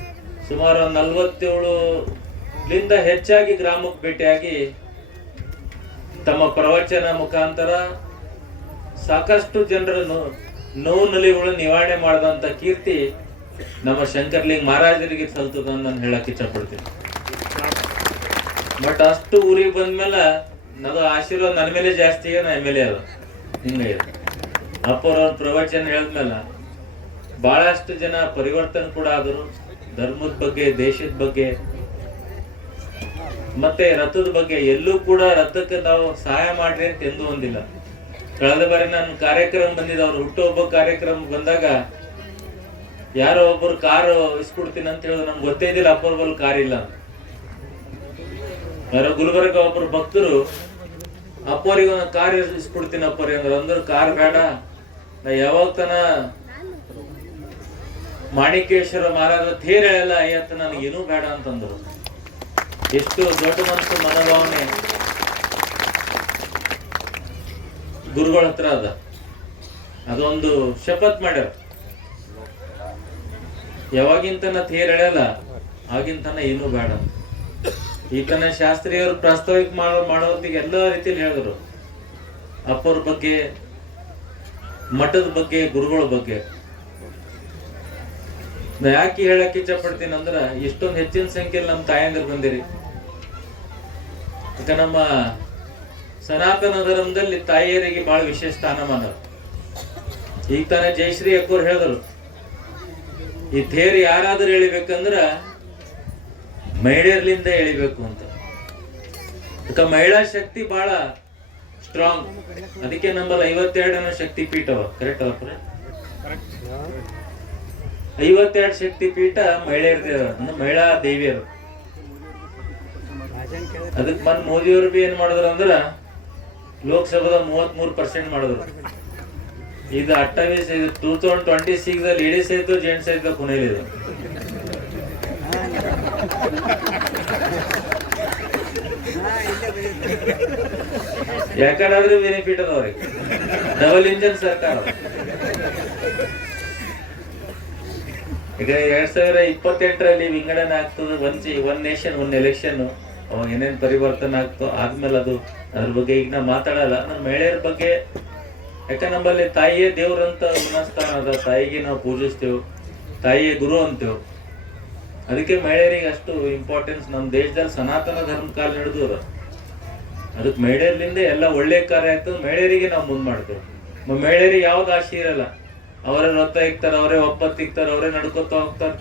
ಸುಮಾರು 47ರಿಂದ ಹೆಚ್ಚಾಗಿ ಗ್ರಾಮಕ್ಕೆ ಭೇಟಿಯಾಗಿ ತಮ್ಮ ಪ್ರವಚನ ಮುಖಾಂತರ ಸಾಕಷ್ಟು ಜನರ ನೋವು ನಲಿಗಳು ನಿವಾರಣೆ ಮಾಡಿದಂತ ಕೀರ್ತಿ ನಮ್ಮ ಶಂಕರ್ಲಿಂಗ ಮಹಾರಾಜರಿಗೆ ಸಲ್ತದ ನಾನು ಹೇಳಕ್ ಇಷ್ಟಪಡ್ತೀನಿ. ಬಟ್ ಅಷ್ಟು ಊರಿಗೆ ಬಂದ್ಮೇಲೆ ಅದು ಆಶೀರ್ವಾದ ನನ್ನ ಮೇಲೆ ಜಾಸ್ತಿ ನಾ MLA ಅದ ಹಿಂಗೆ ಅಪ್ಪವ್ರ ಪ್ರವಚನ ಹೇಳಿದ್ಮೇಲೆ ಬಹಳಷ್ಟು ಜನ ಪರಿವರ್ತನೆ ಕೂಡ ಆದರು. ಧರ್ಮದ ಬಗ್ಗೆ, ದೇಶದ ಬಗ್ಗೆ, ಮತ್ತೆ ರಥದ ಬಗ್ಗೆ ಎಲ್ಲೂ ಕೂಡ ರಥಕ್ಕೆ ನಾವು ಸಹಾಯ ಮಾಡ್ರಿ ಅಂತ ಎಂದೂ ಒಂದಿಲ್ಲ. ಕಳೆದ ಬಾರಿ ನಾನು ಕಾರ್ಯಕ್ರಮ ಬಂದಿದ್ದ, ಅವ್ರು ಹುಟ್ಟುಹಬ್ಬ ಕಾರ್ಯಕ್ರಮ ಬಂದಾಗ ಯಾರೋ ಒಬ್ಬರು ಕಾರು ಇಸ್ಕೊಡ್ತೀನಿ ಅಂತ ಹೇಳಿದ್ರು. ನಮ್ಗೆ ಗೊತ್ತೇ ಇದ್ದಿಲ್ಲ ಅಪ್ಪರ್ ಬಲ್ ಕಾರ್ ಇಲ್ಲ ಅಂತ. ಯಾರೋ ಗುಲ್ಬರ್ಗ ಒಬ್ಬರು ಭಕ್ತರು ಅಪ್ಪರಿಗೆ ಒಂದು ಕಾರ್ ಇಸ್ಕೊಡ್ತೀನಿ ಅಪ್ಪರಿಗೆ ಅಂದ್ರೆ ಕಾರ್ ಬೇಡ, ನಾ ಯಾವಾಗ ತನ ಮಾಣಿಕೇಶ್ವರ ಮಹಾರಾಜ ಥೇರ್ ಹೇಳಲ್ಲ ಅಯ್ಯತ್ತ ನನಗೇನೂ ಬೇಡ ಅಂತಂದ್ರು. ಎಷ್ಟು ದೊಡ್ಡ ಮನಸ್ಸು, ಮನೋಭಾವನೆ ಗುರುಗಳ ಹತ್ರ ಅದ. ಅದೊಂದು ಶಪಥ್ ಮಾಡ್ಯಾರ, ಯಾವಾಗಿಂತನ ಥೇರ್ ಎಳೆಯಲ್ಲ ಆಗಿಂತನ ಏನೂ ಬೇಡ. ಈ ತನ ಶಾಸ್ತ್ರೀಯರು ಪ್ರಾಸ್ತಾವಿಕ ಮಾಡೋದಿಗೆ ಎಲ್ಲ ರೀತಿಯಲ್ಲಿ ಹೇಳಿದ್ರು. ಅಪ್ಪವ್ರ ಬಗ್ಗೆ, ಮಠದ ಬಗ್ಗೆ, ಗುರುಗಳ ಬಗ್ಗೆ. ನಾ ಯಾಕೆ ಹೇಳಕ್ ಇಚ್ಛಪಡ್ತೀನಿ ಅಂದ್ರ, ಇಷ್ಟೊಂದು ಹೆಚ್ಚಿನ ಸಂಖ್ಯೆಯಲ್ಲಿ ನಮ್ಮ ತಾಯಂದಿರು ಬಂದಿರಿ. ಈಗ ನಮ್ಮ ಸನಾತನ ಧರ್ಮದಲ್ಲಿ ತಾಯಿಯರಿಗೆ ಬಹಳ ವಿಶೇಷ ಸ್ಥಾನಮಾನ. ಈಗ ತಾನೇ ಜಯಶ್ರೀ ಅಕ್ಕೋರ್ ಹೇಳಿದ್ರು, ಈ ಥೇರಿ ಯಾರಾದ್ರೂ ಎಳಿಬೇಕಂದ್ರ ಮಹಿಳೆಯರ್ಲಿಂದ ಎಳಿಬೇಕು ಅಂತ. ಯಾಕ ಮಹಿಳಾ ಶಕ್ತಿ ಬಹಳ ಸ್ಟ್ರಾಂಗ್. ಅದಕ್ಕೆ ನಮ್ಮಲ್ಲಿ 52 ಶಕ್ತಿ ಪೀಠ ಅವ. ಕರೆಕ್ಟ್ ಅವ? 52 ಶಕ್ತಿ ಪೀಠ ಮಹಿಳೆಯರ, ಮಹಿಳಾ ದೇವಿಯರು. ಅದಕ್ಕೆ ಮೋದಿಯವರು ಬಿ ಏನ್ ಮಾಡಿದ್ರು ಅಂದ್ರ ಲೋಕಸಭಾದ 33% ಮಾಡಿದ್ರು. ಇದು 2026 ಲೇಡೀಸ್ ಆಯ್ತು, ಜೆಂಟ್ಸ್ ಆಯ್ತು, ಪುಣೆಲಿದೆ. ಯಾಕಂದ್ರೆ ಬೆನಿಫಿಟ್ ಅದವ್ರಿಗೆ. ಡಬಲ್ ಇಂಜನ್ ಸರ್ಕಾರ. ಈಗ 2028ರಲ್ಲಿ ವಿಂಗಡಣೆ ಆಗ್ತದೆ. One nation one election. ಅವಾಗ ಏನೇನ್ ಪರಿವರ್ತನೆ ಆಗ್ತೋ ಆದ್ಮೇಲೆ ಅದ್ರ ಬಗ್ಗೆ ಈಗ ನಾ ಮಾತಾಡಲ್ಲ. ನಮ್ಮ ಮಹಿಳೆಯರ ಬಗ್ಗೆ, ಯಾಕ ನಮ್ಮಲ್ಲಿ ತಾಯಿಯೇ ದೇವ್ರಂತ ಗುಣಸ್ಥಾನ ಅದ. ತಾಯಿಗೆ ನಾವು ಪೂಜಿಸ್ತೇವೆ, ತಾಯಿಯೇ ಗುರು ಅಂತೇವೆ. ಅದಕ್ಕೆ ಮಹಿಳೆಯರಿಗೆ ಅಷ್ಟು ಇಂಪಾರ್ಟೆನ್ಸ್. ನಮ್ಮ ದೇಶದಲ್ಲಿ ಸನಾತನ ಧರ್ಮ ಕಾಲ ನಡೆದವ್ರ. ಅದಕ್ಕೆ ಮಹಿಳೆಯರಿಂದ ಎಲ್ಲ ಒಳ್ಳೆ ಕಾರ್ಯ ಆಗ್ತದೆ. ಮಹಿಳೆಯರಿಗೆ ನಾವು ಮುಂದ್ ಮಾಡ್ತೇವೆ. ಮಹಿಳೆಯರಿಗೆ ಯಾವ್ದು ಆಶೆ ಇರಲ್ಲ. ಅವರೇ ರಥ ಇಕ್ತಾರ, ಅವರೇ ಒಪ್ಪತ್ತು ಇಕ್ತಾರ, ಅವರೇ ನಡ್ಕೊತ ಹೋಗ್ತಾರ,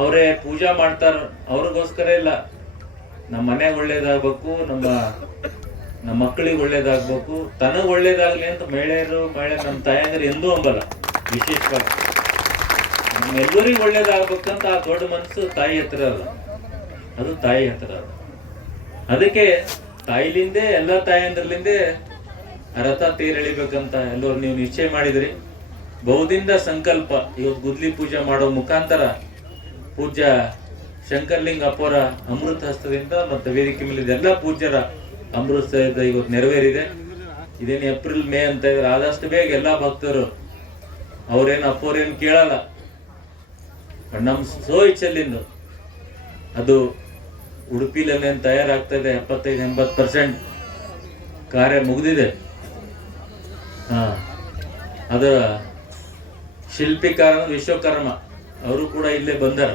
ಅವರೇ ಪೂಜಾ ಮಾಡ್ತಾರ. ಅವ್ರಿಗೋಸ್ಕರ ಇಲ್ಲ, ನಮ್ಮ ಮನೆಗೆ ಒಳ್ಳೇದಾಗ್ಬೇಕು, ನಮ್ಮ ಮಕ್ಕಳಿಗೆ ಒಳ್ಳೇದಾಗ್ಬೇಕು, ತನಗ್ ಒಳ್ಳೇದಾಗ್ಲಿ ಅಂತ ಮಹಿಳೆಯರು ನಮ್ಮ ತಾಯಂದಿರು ಎಂದೂ ಅಂಬಲ್ಲ. ವಿಶೇಷವಾಗಿ ನಮ್ಮೆಲ್ಲರಿಗೂ ಒಳ್ಳೇದಾಗ್ಬೇಕಂತ ಆ ದೊಡ್ಡ ಮನಸ್ಸು ತಾಯಿ ಹತ್ರ ಅಲ್ಲ, ಅದು ತಾಯಿ ಹತ್ರ ಅಲ್ಲ. ಅದಕ್ಕೆ ತಾಯಿಲಿಂದೆ, ಎಲ್ಲ ತಾಯಂದ್ರಲಿಂದೆ ರಥ ತೇರೆಳಿಬೇಕಂತ ಎಲ್ಲರೂ ನೀವು ನಿಶ್ಚಯ ಮಾಡಿದ್ರಿ. ಬಹುದಿಂದ ಸಂಕಲ್ಪ. ಇವತ್ತು ಗುದ್ಲಿ ಪೂಜೆ ಮಾಡೋ ಮುಖಾಂತರ ಪೂಜ್ಯ ಶಂಕರ್ಲಿಂಗ ಅಪ್ಪರ ಅಮೃತ ಹಸ್ತದಿಂದ ಮತ್ತೆ ವೇದಿಕೆ ಮೇಲೆ ಎಲ್ಲ ಪೂಜ್ಯರ ಅಮೃತ ಇವತ್ತು ನೆರವೇರಿದೆ. ಇದೇನು ಏಪ್ರಿಲ್ ಮೇ ಅಂತ ಇದ್ರೆ ಆದಷ್ಟು ಬೇಗ ಎಲ್ಲಾ ಭಕ್ತರು ಅವ್ರೇನು ಅಪ್ಪವ್ರೇನು ಕೇಳಲ್ಲ. ನಮ್ ಇಚ್ಛೆಲಿಂದ ಅದು ಉಡುಪಿಲೇ ತಯಾರಾಗ್ತಾ ಇದೆ. 75-80% ಕಾರ್ಯ ಮುಗಿದಿದೆ. ಅದರ ಶಿಲ್ಪಿಕಾರ ವಿಶ್ವಕರ್ಮ ಅವರು ಕೂಡ ಇಲ್ಲೇ ಬಂದಾರ.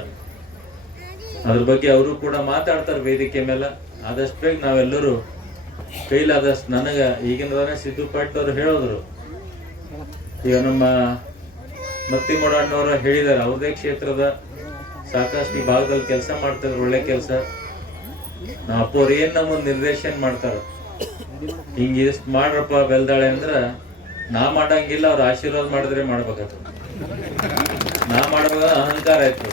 ಅದ್ರ ಬಗ್ಗೆ ಅವರು ಕೂಡ ಮಾತಾಡ್ತಾರೆ ವೇದಿಕೆ ಮೇಲೆ. ಆದಷ್ಟು ಬೇಗ ನಾವೆಲ್ಲರೂ ಕೈಲಾದಷ್ಟು ನನಗೆ ಈಗಿನ ಸಿದ್ದು ಪಾಟೀಲ್ ಅವರು ಹೇಳಿದ್ರು. ಈಗ ನಮ್ಮ ಮತ್ತಿಮೂಡಣ್ಣವರು ಹೇಳಿದ್ದಾರೆ, ಅವ್ರದೇ ಕ್ಷೇತ್ರದ ಸಾಕಷ್ಟು ಈ ಭಾಗದಲ್ಲಿ ಕೆಲಸ ಮಾಡ್ತಿದ್ರು, ಒಳ್ಳೆ ಕೆಲಸ. ನಾ ಅಪ್ಪ ಅವ್ರು ಏನ್ ನಮ್ಮೊಂದು ನಿರ್ದೇಶನ ಮಾಡ್ತಾರ, ಹಿಂಗ ಇಷ್ಟು ಮಾಡ್ರಪ್ಪ ಬೆಲ್ದಾಳೆ ಅಂದ್ರ ನಾ ಮಾಡಂಗಿಲ್ಲ, ಅವ್ರ ಆಶೀರ್ವಾದ ಮಾಡಿದ್ರೆ ಮಾಡ್ಬೇಕಾಗ್ತದೆ. ನಾ ಮಾಡುವಾಗ ಅಹಂಕಾರ ಆಯ್ತು.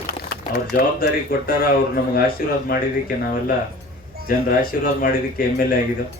ಅವ್ರ ಜವಾಬ್ದಾರಿ ಕೊಟ್ಟಾರ, ಅವ್ರು ನಮಗೆ ಆಶೀರ್ವಾದ ಮಾಡಿದಕ್ಕೆ, ನಾವೆಲ್ಲ ಜನರ ಆಶೀರ್ವಾದ ಮಾಡಿದಕ್ಕೆ MLA ಆಗಿದ್ದೆವು.